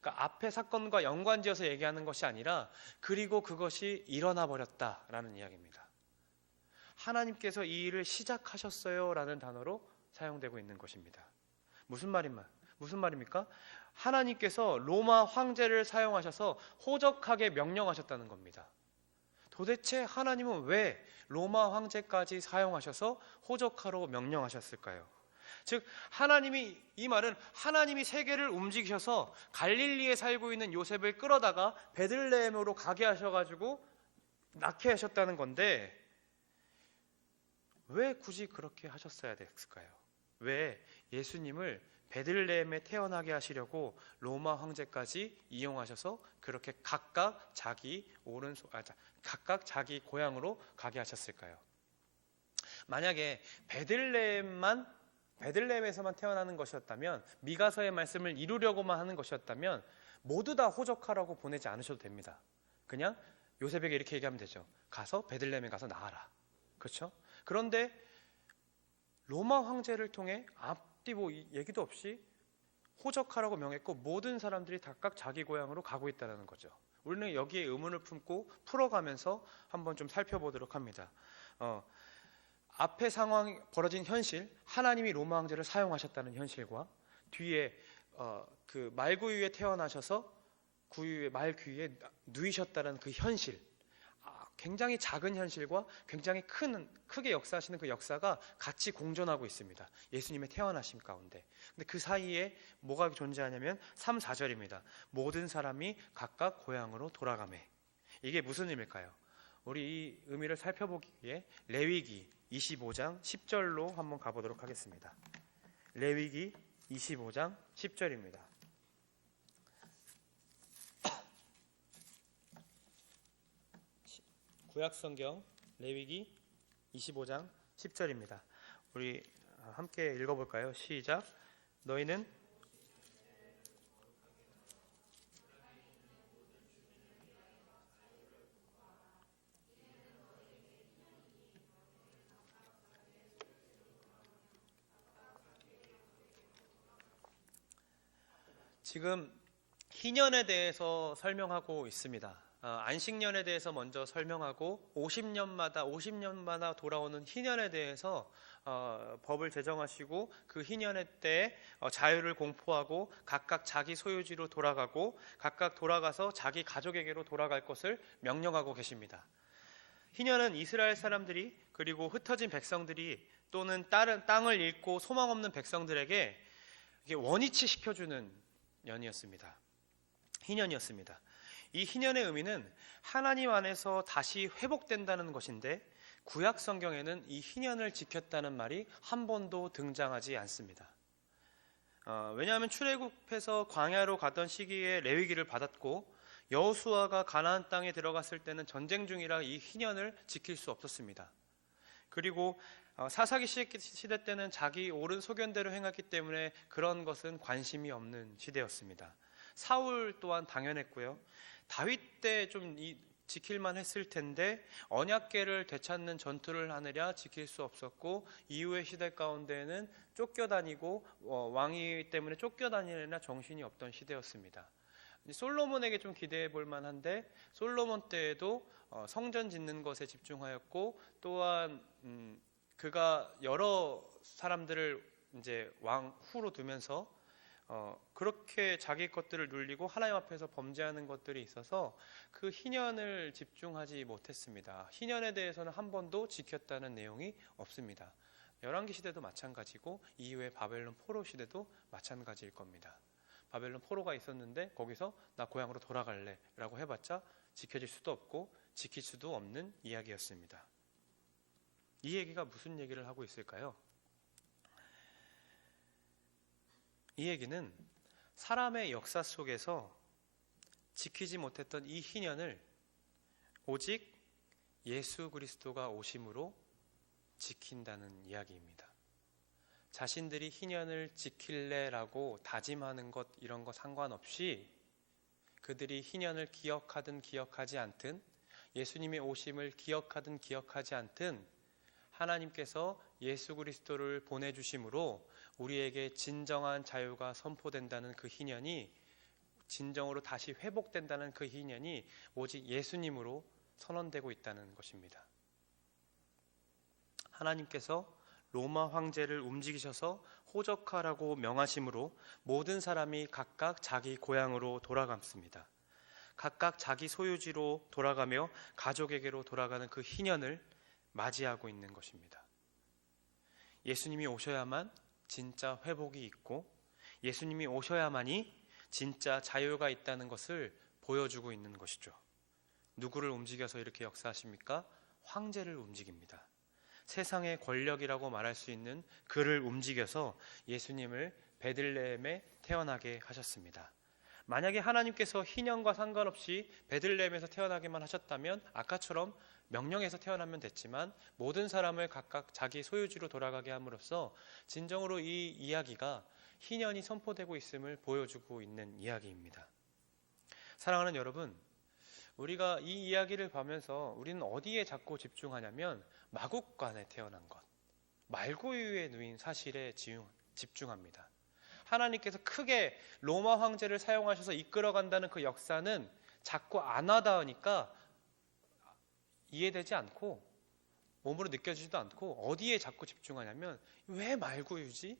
그러니까 앞에 사건과 연관지어서 얘기하는 것이 아니라 그리고 그것이 일어나 버렸다라는 이야기입니다. 하나님께서 이 일을 시작하셨어요라는 단어로 사용되고 있는 것입니다. 무슨 말입니까? 하나님께서 로마 황제를 사용하셔서 호적하게 명령하셨다는 겁니다. 도대체 하나님은 왜 로마 황제까지 사용하셔서 호적하라고 명령하셨을까요? 즉 이 말은 하나님이 세계를 움직이셔서 갈릴리에 살고 있는 요셉을 끌어다가 베들레헴으로 가게 하셔가지고 낳게 하셨다는 건데 왜 굳이 그렇게 하셨어야 됐을까요? 왜 예수님을 베들레헴에 태어나게 하시려고 로마 황제까지 이용하셔서 그렇게 각각 자기 고향으로 가게 하셨을까요? 만약에 베들레헴에서만 태어나는 것이었다면, 미가서의 말씀을 이루려고만 하는 것이었다면 모두 다 호적하라고 보내지 않으셔도 됩니다. 그냥 요셉에게 이렇게 얘기하면 되죠. 가서 베들레헴에 가서 낳아라. 그렇죠? 그런데 로마 황제를 통해 앞뒤 얘기도 없이 호적하라고 명했고 모든 사람들이 각각 자기 고향으로 가고 있다는 거죠. 우리는 여기에 의문을 품고 풀어가면서 한번 좀 살펴보도록 합니다. 앞에 상황이 벌어진 현실, 하나님이 로마 황제를 사용하셨다는 현실과 뒤에 그 말구유에 태어나셔서 말귀에 누이셨다는 그 현실, 굉장히 작은 현실과 굉장히 크게 역사하시는 그 역사가 같이 공존하고 있습니다. 예수님의 태어나심 가운데. 근데 그 사이에 뭐가 존재하냐면 3, 4절입니다. 모든 사람이 각각 고향으로 돌아가매. 이게 무슨 의미일까요? 우리 이 의미를 살펴보기 위해 레위기 25장 10절로 한번 가보도록 하겠습니다. 레위기 25장 10절입니다. 구약성경 레위기 25장 10절입니다. 우리 함께 읽어볼까요? 시작. 너희는 지금 희년에 대해서 설명하고 있습니다. 안식년에 대해서 먼저 설명하고 50년마다 돌아오는 희년에 대해서 법을 제정하시고 그 희년의 때에 자유를 공포하고 각각 자기 소유지로 돌아가고 각각 돌아가서 자기 가족에게로 돌아갈 것을 명령하고 계십니다. 희년은 이스라엘 사람들이 그리고 흩어진 백성들이 또는 다른 땅을 잃고 소망 없는 백성들에게 이게 원위치 시켜주는 년이었습니다. 희년이었습니다. 이 희년의 의미는 하나님 안에서 다시 회복된다는 것인데 구약 성경에는 이 희년을 지켰다는 말이 한 번도 등장하지 않습니다. 왜냐하면 출애굽해서 광야로 가던 시기에 레위기를 받았고 여호수아가 가나안 땅에 들어갔을 때는 전쟁 중이라 이 희년을 지킬 수 없었습니다. 그리고 사사기 시대 때는 자기 옳은 소견대로 행했기 때문에 그런 것은 관심이 없는 시대였습니다. 사울 또한 당연했고요. 다윗 때 좀 지킬만 했을 텐데 언약궤를 되찾는 전투를 하느냐 지킬 수 없었고, 이후의 시대 가운데에는 쫓겨다니고 왕위 때문에 쫓겨다니느냐 정신이 없던 시대였습니다. 솔로몬에게 좀 기대해 볼 만한데, 솔로몬 때에도 성전 짓는 것에 집중하였고, 또한 그가 여러 사람들을 이제 왕 후로 두면서 그렇게 자기 것들을 눌리고 하나님 앞에서 범죄하는 것들이 있어서 그 희년을 집중하지 못했습니다. 희년에 대해서는 한 번도 지켰다는 내용이 없습니다. 열왕기 시대도 마찬가지고 이후에 바벨론 포로 시대도 마찬가지일 겁니다. 바벨론 포로가 있었는데 거기서 나 고향으로 돌아갈래 라고 해봤자 지켜질 수도 없고 지킬 수도 없는 이야기였습니다. 이 얘기가 무슨 얘기를 하고 있을까요? 이 얘기는 사람의 역사 속에서 지키지 못했던 이 희년을 오직 예수 그리스도가 오심으로 지킨다는 이야기입니다. 자신들이 희년을 지킬래라고 다짐하는 것, 이런 거 상관없이 그들이 희년을 기억하든 기억하지 않든, 예수님의 오심을 기억하든 기억하지 않든, 하나님께서 예수 그리스도를 보내주심으로 우리에게 진정한 자유가 선포된다는 그 희년이, 진정으로 다시 회복된다는 그 희년이 오직 예수님으로 선언되고 있다는 것입니다. 하나님께서 로마 황제를 움직이셔서 호적하라고 명하심으로 모든 사람이 각각 자기 고향으로 돌아갔습니다. 각각 자기 소유지로 돌아가며 가족에게로 돌아가는 그 희년을 맞이하고 있는 것입니다. 예수님이 오셔야만 진짜 회복이 있고, 예수님이 오셔야만이 진짜 자유가 있다는 것을 보여주고 있는 것이죠. 누구를 움직여서 이렇게 역사하십니까? 황제를 움직입니다. 세상의 권력이라고 말할 수 있는 그를 움직여서 예수님을 베들레헴에 태어나게 하셨습니다. 만약에 하나님께서 희년과 상관없이 베들레헴에서 태어나게만 하셨다면 아까처럼 명령해서 태어나면 됐지만, 모든 사람을 각각 자기 소유지로 돌아가게 함으로써 진정으로 이 이야기가 희년이 선포되고 있음을 보여주고 있는 이야기입니다. 사랑하는 여러분, 우리가 이 이야기를 보면서 우리는 어디에 자꾸 집중하냐면 마국간에 태어난 것, 말구유에 누인 사실에 집중합니다. 하나님께서 크게 로마 황제를 사용하셔서 이끌어간다는 그 역사는 자꾸 안 와닿으니까 이해되지 않고 몸으로 느껴지지도 않고, 어디에 자꾸 집중하냐면 왜 말구유지?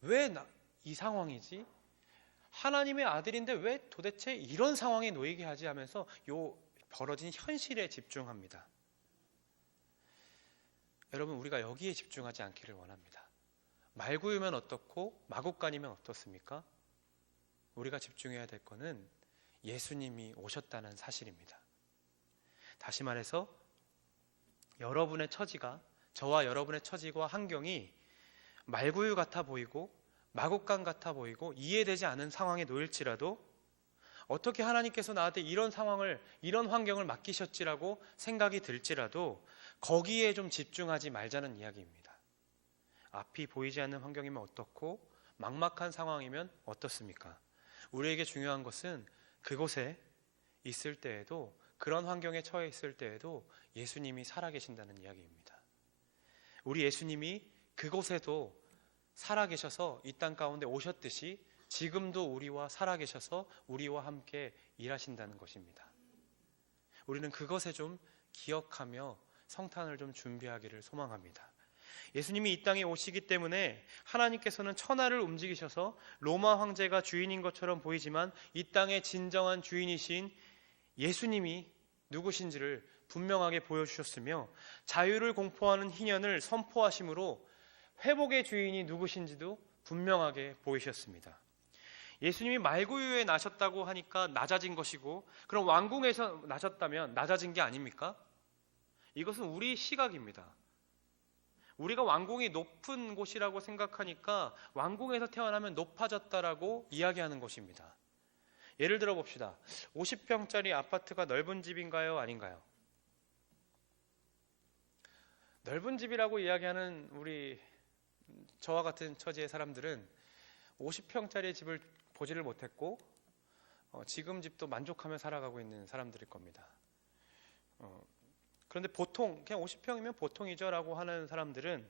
왜 이 상황이지? 하나님의 아들인데 왜 도대체 이런 상황에 놓이게 하지 하면서 요 벌어진 현실에 집중합니다. 여러분, 우리가 여기에 집중하지 않기를 원합니다. 말구유면 어떻고 마국간이면 어떻습니까? 우리가 집중해야 될 것은 예수님이 오셨다는 사실입니다. 다시 말해서 여러분의 처지가, 저와 여러분의 처지와 환경이 말구유 같아 보이고 마국간 같아 보이고 이해되지 않은 상황에 놓일지라도, 어떻게 하나님께서 나한테 이런 상황을, 이런 환경을 맡기셨지라고 생각이 들지라도 거기에 좀 집중하지 말자는 이야기입니다. 앞이 보이지 않는 환경이면 어떻고 막막한 상황이면 어떻습니까? 우리에게 중요한 것은 그곳에 있을 때에도, 그런 환경에 처해 있을 때에도 예수님이 살아계신다는 이야기입니다. 우리 예수님이 그곳에도 살아계셔서 이 땅 가운데 오셨듯이 지금도 우리와 살아계셔서 우리와 함께 일하신다는 것입니다. 우리는 그것에 좀 기억하며 성탄을 좀 준비하기를 소망합니다. 예수님이 이 땅에 오시기 때문에 하나님께서는 천하를 움직이셔서 로마 황제가 주인인 것처럼 보이지만 이 땅의 진정한 주인이신 예수님이 누구신지를 분명하게 보여주셨으며, 자유를 공포하는 희년을 선포하심으로 회복의 주인이 누구신지도 분명하게 보이셨습니다. 예수님이 말구유에 나셨다고 하니까 낮아진 것이고, 그럼 왕궁에서 나셨다면 낮아진 게 아닙니까? 이것은 우리 시각입니다. 우리가 왕궁이 높은 곳이라고 생각하니까 왕궁에서 태어나면 높아졌다라고 이야기하는 것입니다. 예를 들어 봅시다. 50평짜리 아파트가 넓은 집인가요? 아닌가요? 넓은 집이라고 이야기하는 저와 같은 처지의 사람들은 50평짜리 집을 보지를 못했고 지금 집도 만족하며 살아가고 있는 사람들일 겁니다. 그런데 보통 그냥 50평이면 보통이죠 라고 하는 사람들은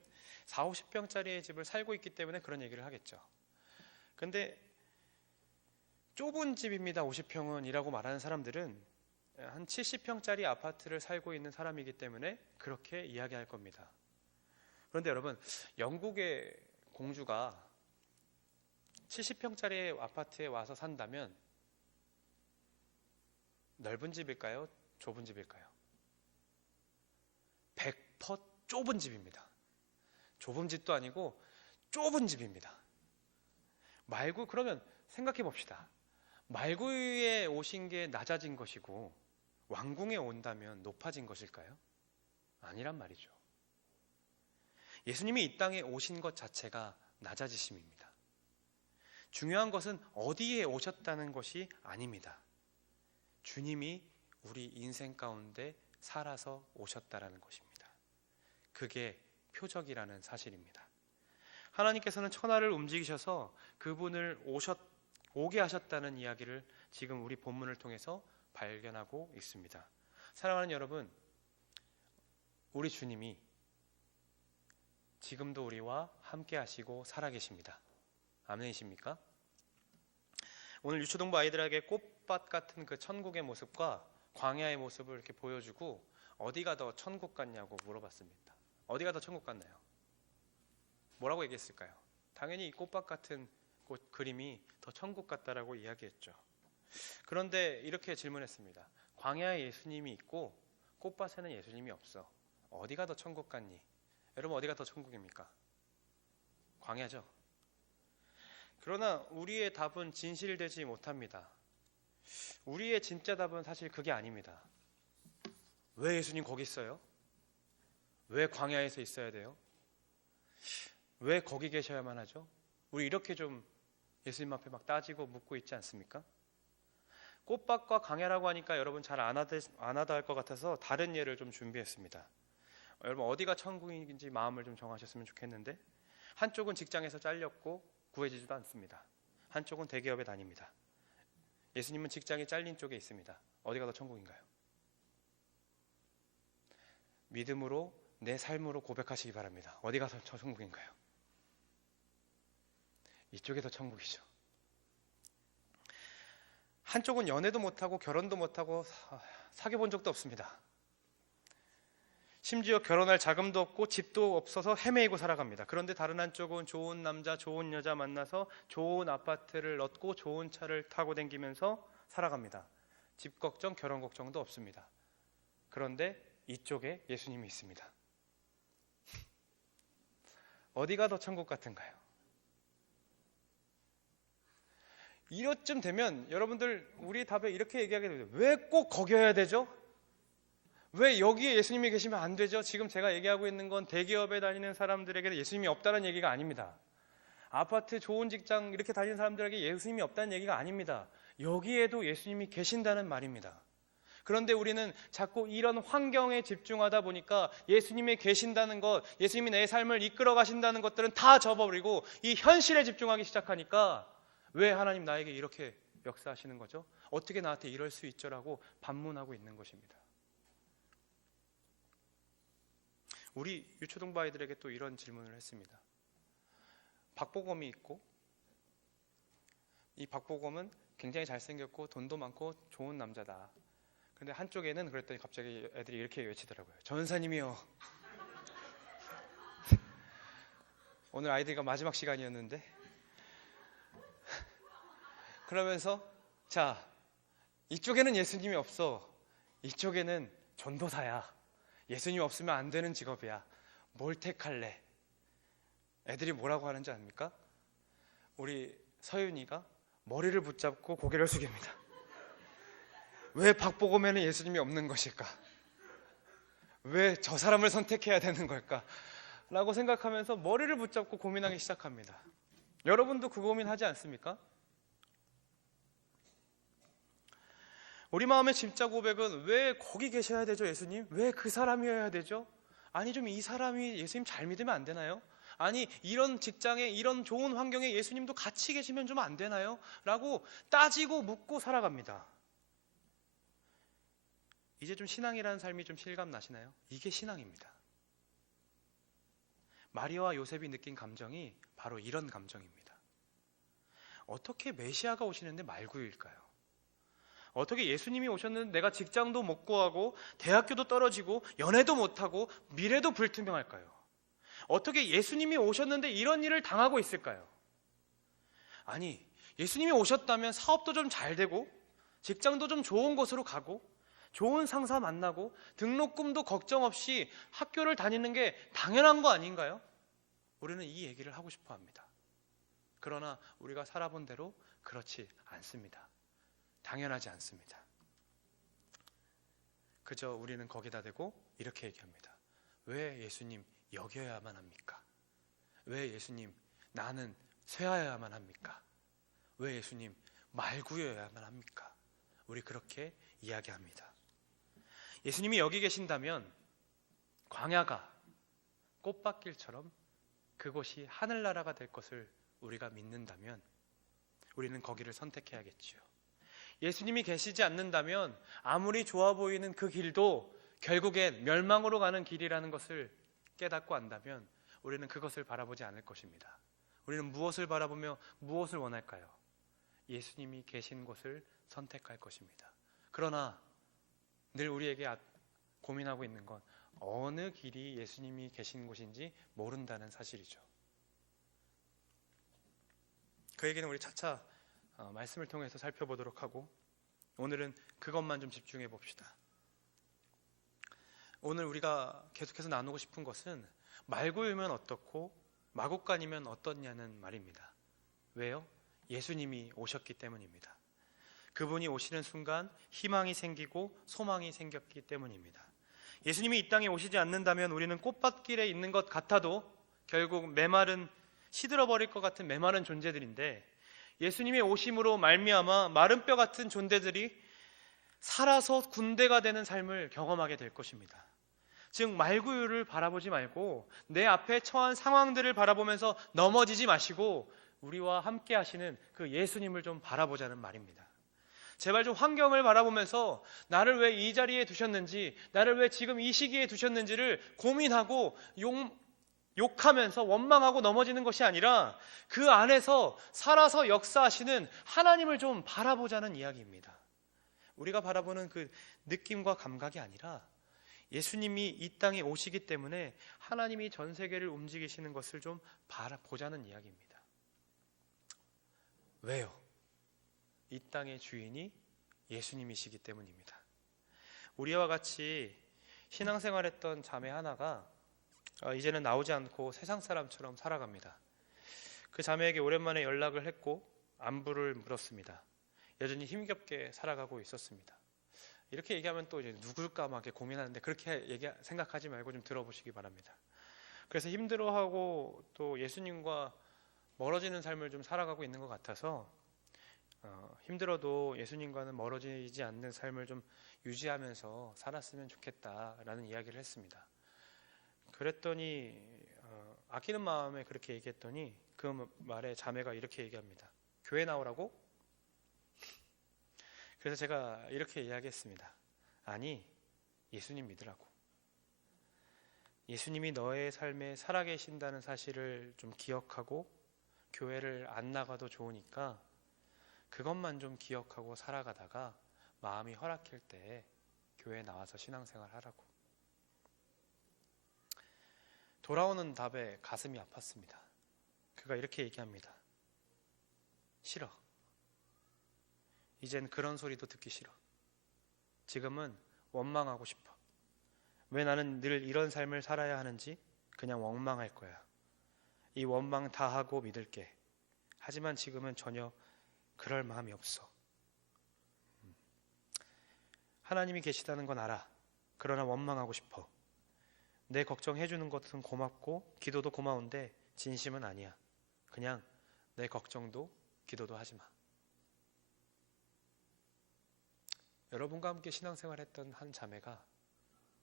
4, 50평짜리의 집을 살고 있기 때문에 그런 얘기를 하겠죠. 근데 좁은 집입니다 50평은 이라고 말하는 사람들은 한 70평짜리 아파트를 살고 있는 사람이기 때문에 그렇게 이야기할 겁니다. 그런데 여러분, 영국의 공주가 70평짜리 아파트에 와서 산다면 넓은 집일까요? 좁은 집일까요? 100% 좁은 집입니다. 좁은 집도 아니고 좁은 집입니다. 말구, 그러면 생각해 봅시다. 말구에 오신 게 낮아진 것이고 왕궁에 온다면 높아진 것일까요? 아니란 말이죠. 예수님이 이 땅에 오신 것 자체가 낮아지심입니다. 중요한 것은 어디에 오셨다는 것이 아닙니다. 주님이 우리 인생 가운데 살아서 오셨다라는 것입니다. 그게 표적이라는 사실입니다. 하나님께서는 천하를 움직이셔서 그분을 오게 하셨다는 이야기를 지금 우리 본문을 통해서 발견하고 있습니다. 사랑하는 여러분, 우리 주님이 지금도 우리와 함께 하시고 살아계십니다. 아멘이십니까? 오늘 유초동부 아이들에게 꽃밭 같은 그 천국의 모습과 광야의 모습을 이렇게 보여주고 어디가 더 천국 같냐고 물어봤습니다. 어디가 더 천국 같나요? 뭐라고 얘기했을까요? 당연히 이 꽃밭 같은 그림이 더 천국 같다라고 이야기했죠. 그런데 이렇게 질문했습니다. 광야에 예수님이 있고 꽃밭에는 예수님이 없어. 어디가 더 천국 같니? 여러분, 어디가 더 천국입니까? 광야죠. 그러나 우리의 답은 진실되지 못합니다. 우리의 진짜 답은 사실 그게 아닙니다. 왜 예수님 거기 있어요? 왜 광야에서 있어야 돼요? 왜 거기 계셔야만 하죠? 우리 이렇게 좀 예수님 앞에 막 따지고 묻고 있지 않습니까? 꽃밭과 광야라고 하니까 여러분 잘 안 하다 할 것 같아서 다른 예를 좀 준비했습니다. 여러분, 어디가 천국인지 마음을 좀 정하셨으면 좋겠는데, 한쪽은 직장에서 잘렸고 구해지지도 않습니다. 한쪽은 대기업에 다닙니다. 예수님은 직장이 잘린 쪽에 있습니다. 어디가 더 천국인가요? 믿음으로 내 삶으로 고백하시기 바랍니다. 어디가 더 천국인가요? 이쪽이 더 천국이죠. 한쪽은 연애도 못하고 결혼도 못하고 사귀어 본 적도 없습니다. 심지어 결혼할 자금도 없고 집도 없어서 헤매이고 살아갑니다. 그런데 다른 한쪽은 좋은 남자, 좋은 여자 만나서 좋은 아파트를 얻고 좋은 차를 타고 다니면서 살아갑니다. 집 걱정, 결혼 걱정도 없습니다. 그런데 이쪽에 예수님이 있습니다. 어디가 더 천국 같은가요? 이렇쯤 되면 여러분들, 우리 답에 이렇게 얘기하게 됩니다. 왜 꼭 거겨야 되죠? 왜 여기에 예수님이 계시면 안 되죠? 지금 제가 얘기하고 있는 건 대기업에 다니는 사람들에게 예수님이 없다는 얘기가 아닙니다. 아파트, 좋은 직장 이렇게 다니는 사람들에게 예수님이 없다는 얘기가 아닙니다. 여기에도 예수님이 계신다는 말입니다. 그런데 우리는 자꾸 이런 환경에 집중하다 보니까 예수님이 계신다는 것, 예수님이 내 삶을 이끌어 가신다는 것들은 다 접어버리고 이 현실에 집중하기 시작하니까 왜 하나님 나에게 이렇게 역사하시는 거죠? 어떻게 나한테 이럴 수 있죠라고 반문하고 있는 것입니다. 우리 유초동부 아이들에게 또 이런 질문을 했습니다. 박보검이 있고, 이 박보검은 굉장히 잘생겼고 돈도 많고 좋은 남자다. 근데 한쪽에는 그랬더니 갑자기 애들이 이렇게 외치더라고요. 전사님이요. 오늘 아이들과 마지막 시간이었는데, 그러면서 자, 이쪽에는 예수님이 없어. 이쪽에는 전도사야. 예수님 없으면 안 되는 직업이야. 뭘 택할래? 애들이 뭐라고 하는지 아닙니까? 우리 서윤이가 머리를 붙잡고 고개를 숙입니다. 왜 박보검에는 예수님이 없는 것일까? 왜 저 사람을 선택해야 되는 걸까? 라고 생각하면서 머리를 붙잡고 고민하기 시작합니다. 여러분도 그 고민하지 않습니까? 우리 마음의 진짜 고백은 왜 거기 계셔야 되죠, 예수님? 왜 그 사람이어야 되죠? 아니, 좀 이 사람이 예수님 잘 믿으면 안 되나요? 아니, 이런 직장에, 이런 좋은 환경에 예수님도 같이 계시면 좀 안 되나요? 라고 따지고 묻고 살아갑니다. 이제 좀 신앙이라는 삶이 좀 실감 나시나요? 이게 신앙입니다. 마리아와 요셉이 느낀 감정이 바로 이런 감정입니다. 어떻게 메시아가 오시는데 말구일까요? 어떻게 예수님이 오셨는데 내가 직장도 못 구하고 대학교도 떨어지고 연애도 못하고 미래도 불투명할까요? 어떻게 예수님이 오셨는데 이런 일을 당하고 있을까요? 아니, 예수님이 오셨다면 사업도 좀 잘 되고 직장도 좀 좋은 곳으로 가고 좋은 상사 만나고 등록금도 걱정 없이 학교를 다니는 게 당연한 거 아닌가요? 우리는 이 얘기를 하고 싶어 합니다. 그러나 우리가 살아본 대로 그렇지 않습니다. 당연하지 않습니다. 그저 우리는 거기다 대고 이렇게 얘기합니다. 왜 예수님 여겨야만 합니까? 왜 예수님 나는 쇠하여야만 합니까? 왜 예수님 말구여야만 합니까? 우리 그렇게 이야기합니다. 예수님이 여기 계신다면 광야가 꽃밭길처럼 그곳이 하늘나라가 될 것을 우리가 믿는다면 우리는 거기를 선택해야겠지요. 예수님이 계시지 않는다면 아무리 좋아 보이는 그 길도 결국엔 멸망으로 가는 길이라는 것을 깨닫고 안다면 우리는 그것을 바라보지 않을 것입니다. 우리는 무엇을 바라보며 무엇을 원할까요? 예수님이 계신 곳을 선택할 것입니다. 그러나 늘 우리에게 고민하고 있는 건 어느 길이 예수님이 계신 곳인지 모른다는 사실이죠. 그 얘기는 우리 차차 말씀을 통해서 살펴보도록 하고 오늘은 그것만 좀 집중해 봅시다. 오늘 우리가 계속해서 나누고 싶은 것은 말구유면 어떻고 마구간이면 어떻냐는 말입니다. 왜요? 예수님이 오셨기 때문입니다. 그분이 오시는 순간 희망이 생기고 소망이 생겼기 때문입니다. 예수님이 이 땅에 오시지 않는다면 우리는 꽃밭길에 있는 것 같아도 결국 메마른 시들어버릴 것 같은 메마른 존재들인데 예수님의 오심으로 말미암아 마른 뼈 같은 존재들이 살아서 군대가 되는 삶을 경험하게 될 것입니다. 즉 말구유를 바라보지 말고 내 앞에 처한 상황들을 바라보면서 넘어지지 마시고 우리와 함께 하시는 그 예수님을 좀 바라보자는 말입니다. 제발 좀 환경을 바라보면서 나를 왜 이 자리에 두셨는지, 나를 왜 지금 이 시기에 두셨는지를 고민하고 욕하면서 원망하고 넘어지는 것이 아니라 그 안에서 살아서 역사하시는 하나님을 좀 바라보자는 이야기입니다. 우리가 바라보는 그 느낌과 감각이 아니라 예수님이 이 땅에 오시기 때문에 하나님이 전 세계를 움직이시는 것을 좀 바라보자는 이야기입니다. 왜요? 이 땅의 주인이 예수님이시기 때문입니다. 우리와 같이 신앙생활했던 자매 하나가 이제는 나오지 않고 세상 사람처럼 살아갑니다. 그 자매에게 오랜만에 연락을 했고 안부를 물었습니다. 여전히 힘겹게 살아가고 있었습니다. 이렇게 얘기하면 또 이제 누굴까 막 고민하는데 그렇게 생각하지 말고 좀 들어보시기 바랍니다. 그래서 힘들어하고 또 예수님과 멀어지는 삶을 좀 살아가고 있는 것 같아서 힘들어도 예수님과는 멀어지지 않는 삶을 좀 유지하면서 살았으면 좋겠다라는 이야기를 했습니다. 그랬더니 아끼는 마음에 그렇게 얘기했더니 그 말에 자매가 이렇게 얘기합니다. 교회 나오라고? 그래서 제가 이렇게 이야기했습니다. 아니, 예수님 믿으라고. 예수님이 너의 삶에 살아계신다는 사실을 좀 기억하고 교회를 안 나가도 좋으니까 그것만 좀 기억하고 살아가다가 마음이 허락할 때 교회에 나와서 신앙생활 하라고. 돌아오는 답에 가슴이 아팠습니다. 그가 이렇게 얘기합니다. 싫어. 이젠 그런 소리도 듣기 싫어. 지금은 원망하고 싶어. 왜 나는 늘 이런 삶을 살아야 하는지 그냥 원망할 거야. 이 원망 다 하고 믿을게. 하지만 지금은 전혀 그럴 마음이 없어. 하나님이 계시다는 건 알아. 그러나 원망하고 싶어. 내 걱정해주는 것은 고맙고 기도도 고마운데 진심은 아니야. 그냥 내 걱정도 기도도 하지 마. 여러분과 함께 신앙생활했던 한 자매가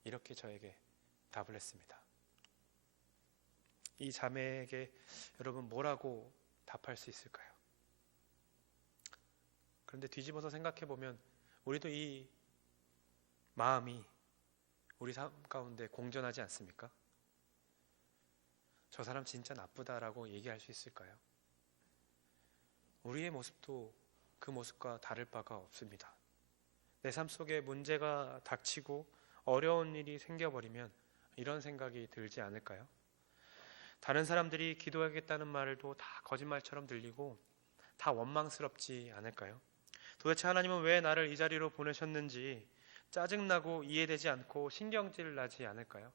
이렇게 저에게 답을 했습니다. 이 자매에게 여러분 뭐라고 답할 수 있을까요? 그런데 뒤집어서 생각해 보면 우리도 이 마음이 우리 삶 가운데 공존하지 않습니까? 저 사람 진짜 나쁘다라고 얘기할 수 있을까요? 우리의 모습도 그 모습과 다를 바가 없습니다. 내 삶 속에 문제가 닥치고 어려운 일이 생겨버리면 이런 생각이 들지 않을까요? 다른 사람들이 기도하겠다는 말도 다 거짓말처럼 들리고 다 원망스럽지 않을까요? 도대체 하나님은 왜 나를 이 자리로 보내셨는지 짜증나고 이해되지 않고 신경질 나지 않을까요?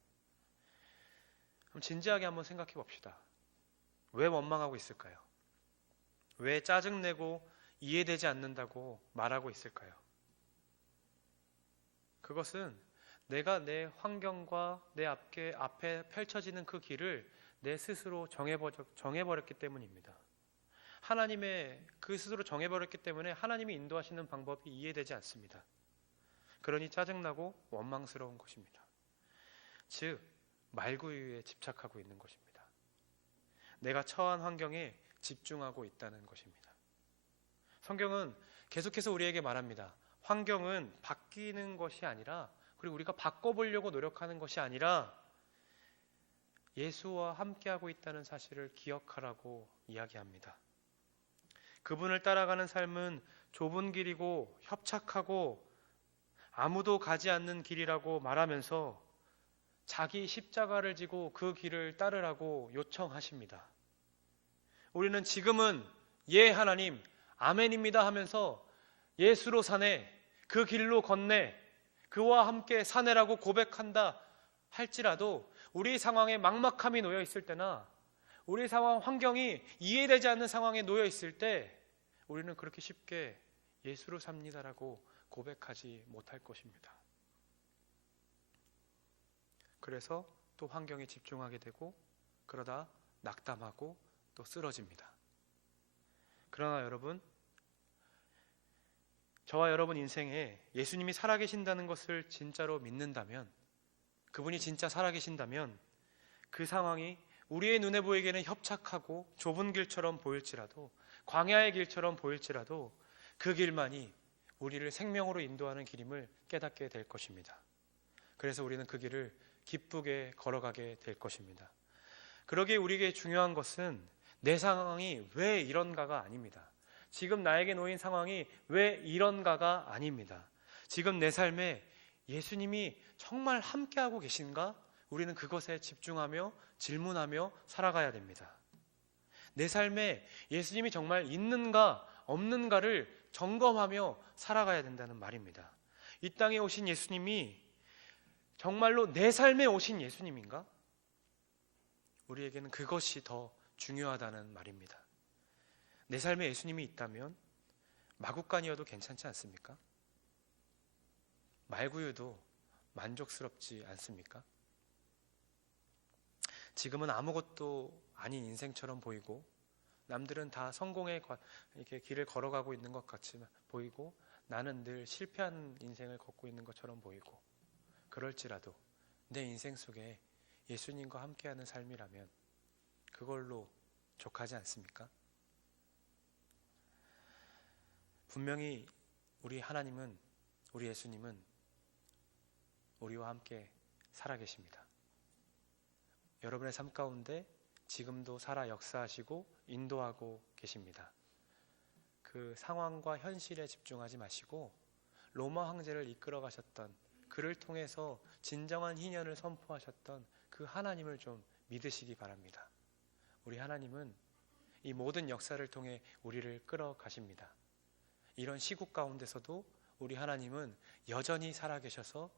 그럼 진지하게 한번 생각해 봅시다. 왜 원망하고 있을까요? 왜 짜증내고 이해되지 않는다고 말하고 있을까요? 그것은 내가 내 환경과 내 앞에 펼쳐지는 그 길을 내 스스로 정해버렸기 때문입니다. 하나님의 그 스스로 정해버렸기 때문에 하나님이 인도하시는 방법이 이해되지 않습니다. 그러니 짜증나고 원망스러운 것입니다. 즉 말구유에 집착하고 있는 것입니다. 내가 처한 환경에 집중하고 있다는 것입니다. 성경은 계속해서 우리에게 말합니다. 환경은 바뀌는 것이 아니라, 그리고 우리가 바꿔보려고 노력하는 것이 아니라 예수와 함께하고 있다는 사실을 기억하라고 이야기합니다. 그분을 따라가는 삶은 좁은 길이고 협착하고 아무도 가지 않는 길이라고 말하면서 자기 십자가를 지고 그 길을 따르라고 요청하십니다. 우리는 지금은 예 하나님 아멘입니다 하면서 예수로 사네, 그 길로 걷네, 그와 함께 사네라고 고백한다 할지라도 우리 상황에 막막함이 놓여 있을 때나 우리 상황 환경이 이해되지 않는 상황에 놓여 있을 때 우리는 그렇게 쉽게 예수로 삽니다라고 고백하지 못할 것입니다. 그래서 또 환경에 집중하게 되고 그러다 낙담하고 또 쓰러집니다. 그러나 여러분, 저와 여러분 인생에 예수님이 살아계신다는 것을 진짜로 믿는다면, 그분이 진짜 살아계신다면 그 상황이 우리의 눈에 보이기에는 협착하고 좁은 길처럼 보일지라도, 광야의 길처럼 보일지라도 그 길만이 우리를 생명으로 인도하는 길임을 깨닫게 될 것입니다. 그래서 우리는 그 길을 기쁘게 걸어가게 될 것입니다. 그러기에 우리에게 중요한 것은 내 상황이 왜 이런가가 아닙니다. 지금 나에게 놓인 상황이 왜 이런가가 아닙니다. 지금 내 삶에 예수님이 정말 함께하고 계신가? 우리는 그것에 집중하며 질문하며 살아가야 됩니다. 내 삶에 예수님이 정말 있는가 없는가를 점검하며 살아가야 된다는 말입니다. 이 땅에 오신 예수님이 정말로 내 삶에 오신 예수님인가? 우리에게는 그것이 더 중요하다는 말입니다. 내 삶에 예수님이 있다면 마구간이어도 괜찮지 않습니까? 말구유도 만족스럽지 않습니까? 지금은 아무것도 아닌 인생처럼 보이고 남들은 다 성공의 이렇게 길을 걸어가고 있는 것 같이 보이고 나는 늘 실패한 인생을 걷고 있는 것처럼 보이고, 그럴지라도 내 인생 속에 예수님과 함께하는 삶이라면 그걸로 족하지 않습니까? 분명히 우리 하나님은, 우리 예수님은 우리와 함께 살아계십니다. 여러분의 삶 가운데 지금도 살아 역사하시고 인도하고 계십니다. 그 상황과 현실에 집중하지 마시고 로마 황제를 이끌어 가셨던, 그를 통해서 진정한 희년을 선포하셨던 그 하나님을 좀 믿으시기 바랍니다. 우리 하나님은 이 모든 역사를 통해 우리를 끌어가십니다. 이런 시국 가운데서도 우리 하나님은 여전히 살아계셔서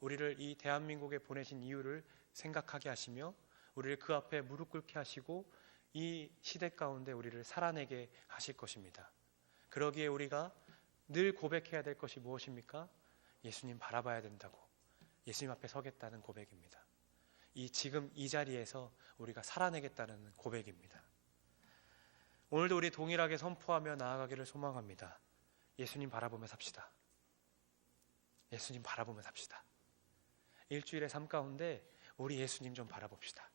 우리를 이 대한민국에 보내신 이유를 생각하게 하시며 우리를 그 앞에 무릎 꿇게 하시고 이 시대 가운데 우리를 살아내게 하실 것입니다. 그러기에 우리가 늘 고백해야 될 것이 무엇입니까? 예수님 바라봐야 된다고, 예수님 앞에 서겠다는 고백입니다. 지금 이 자리에서 우리가 살아내겠다는 고백입니다. 오늘도 우리 동일하게 선포하며 나아가기를 소망합니다. 예수님 바라보며 삽시다. 예수님 바라보며 삽시다. 일주일의 삶 가운데 우리 예수님 좀 바라봅시다.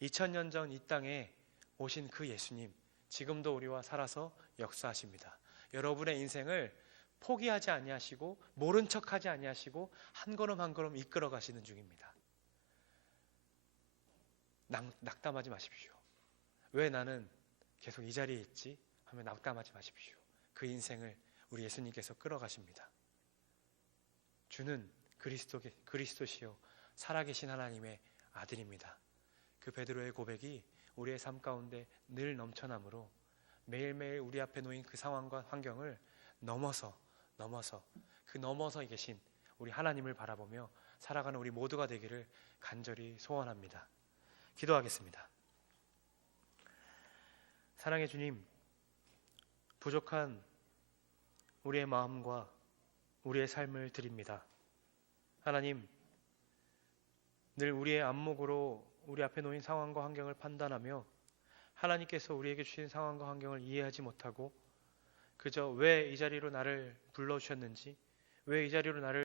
2000년 전 이 땅에 오신 그 예수님, 지금도 우리와 살아서 역사하십니다. 여러분의 인생을 포기하지 아니하시고 모른 척하지 아니하시고 한 걸음 한 걸음 이끌어 가시는 중입니다. 낙담하지 마십시오. 왜 나는 계속 이 자리에 있지? 하면 낙담하지 마십시오. 그 인생을 우리 예수님께서 끌어가십니다. 주는 그리스도시요 살아계신 하나님의 아들입니다. 그 베드로의 고백이 우리의 삶 가운데 늘 넘쳐나므로 매일매일 우리 앞에 놓인 그 상황과 환경을 넘어서 계신 우리 하나님을 바라보며 살아가는 우리 모두가 되기를 간절히 소원합니다. 기도하겠습니다. 사랑의 주님, 부족한 우리의 마음과 우리의 삶을 드립니다. 하나님, 늘 우리의 안목으로 우리 앞에 놓인 상황과 환경을 판단하며 하나님께서 우리에게 주신 상황과 환경을 이해하지 못하고 그저 왜 이 자리로 나를 불러주셨는지, 왜 이 자리로 나를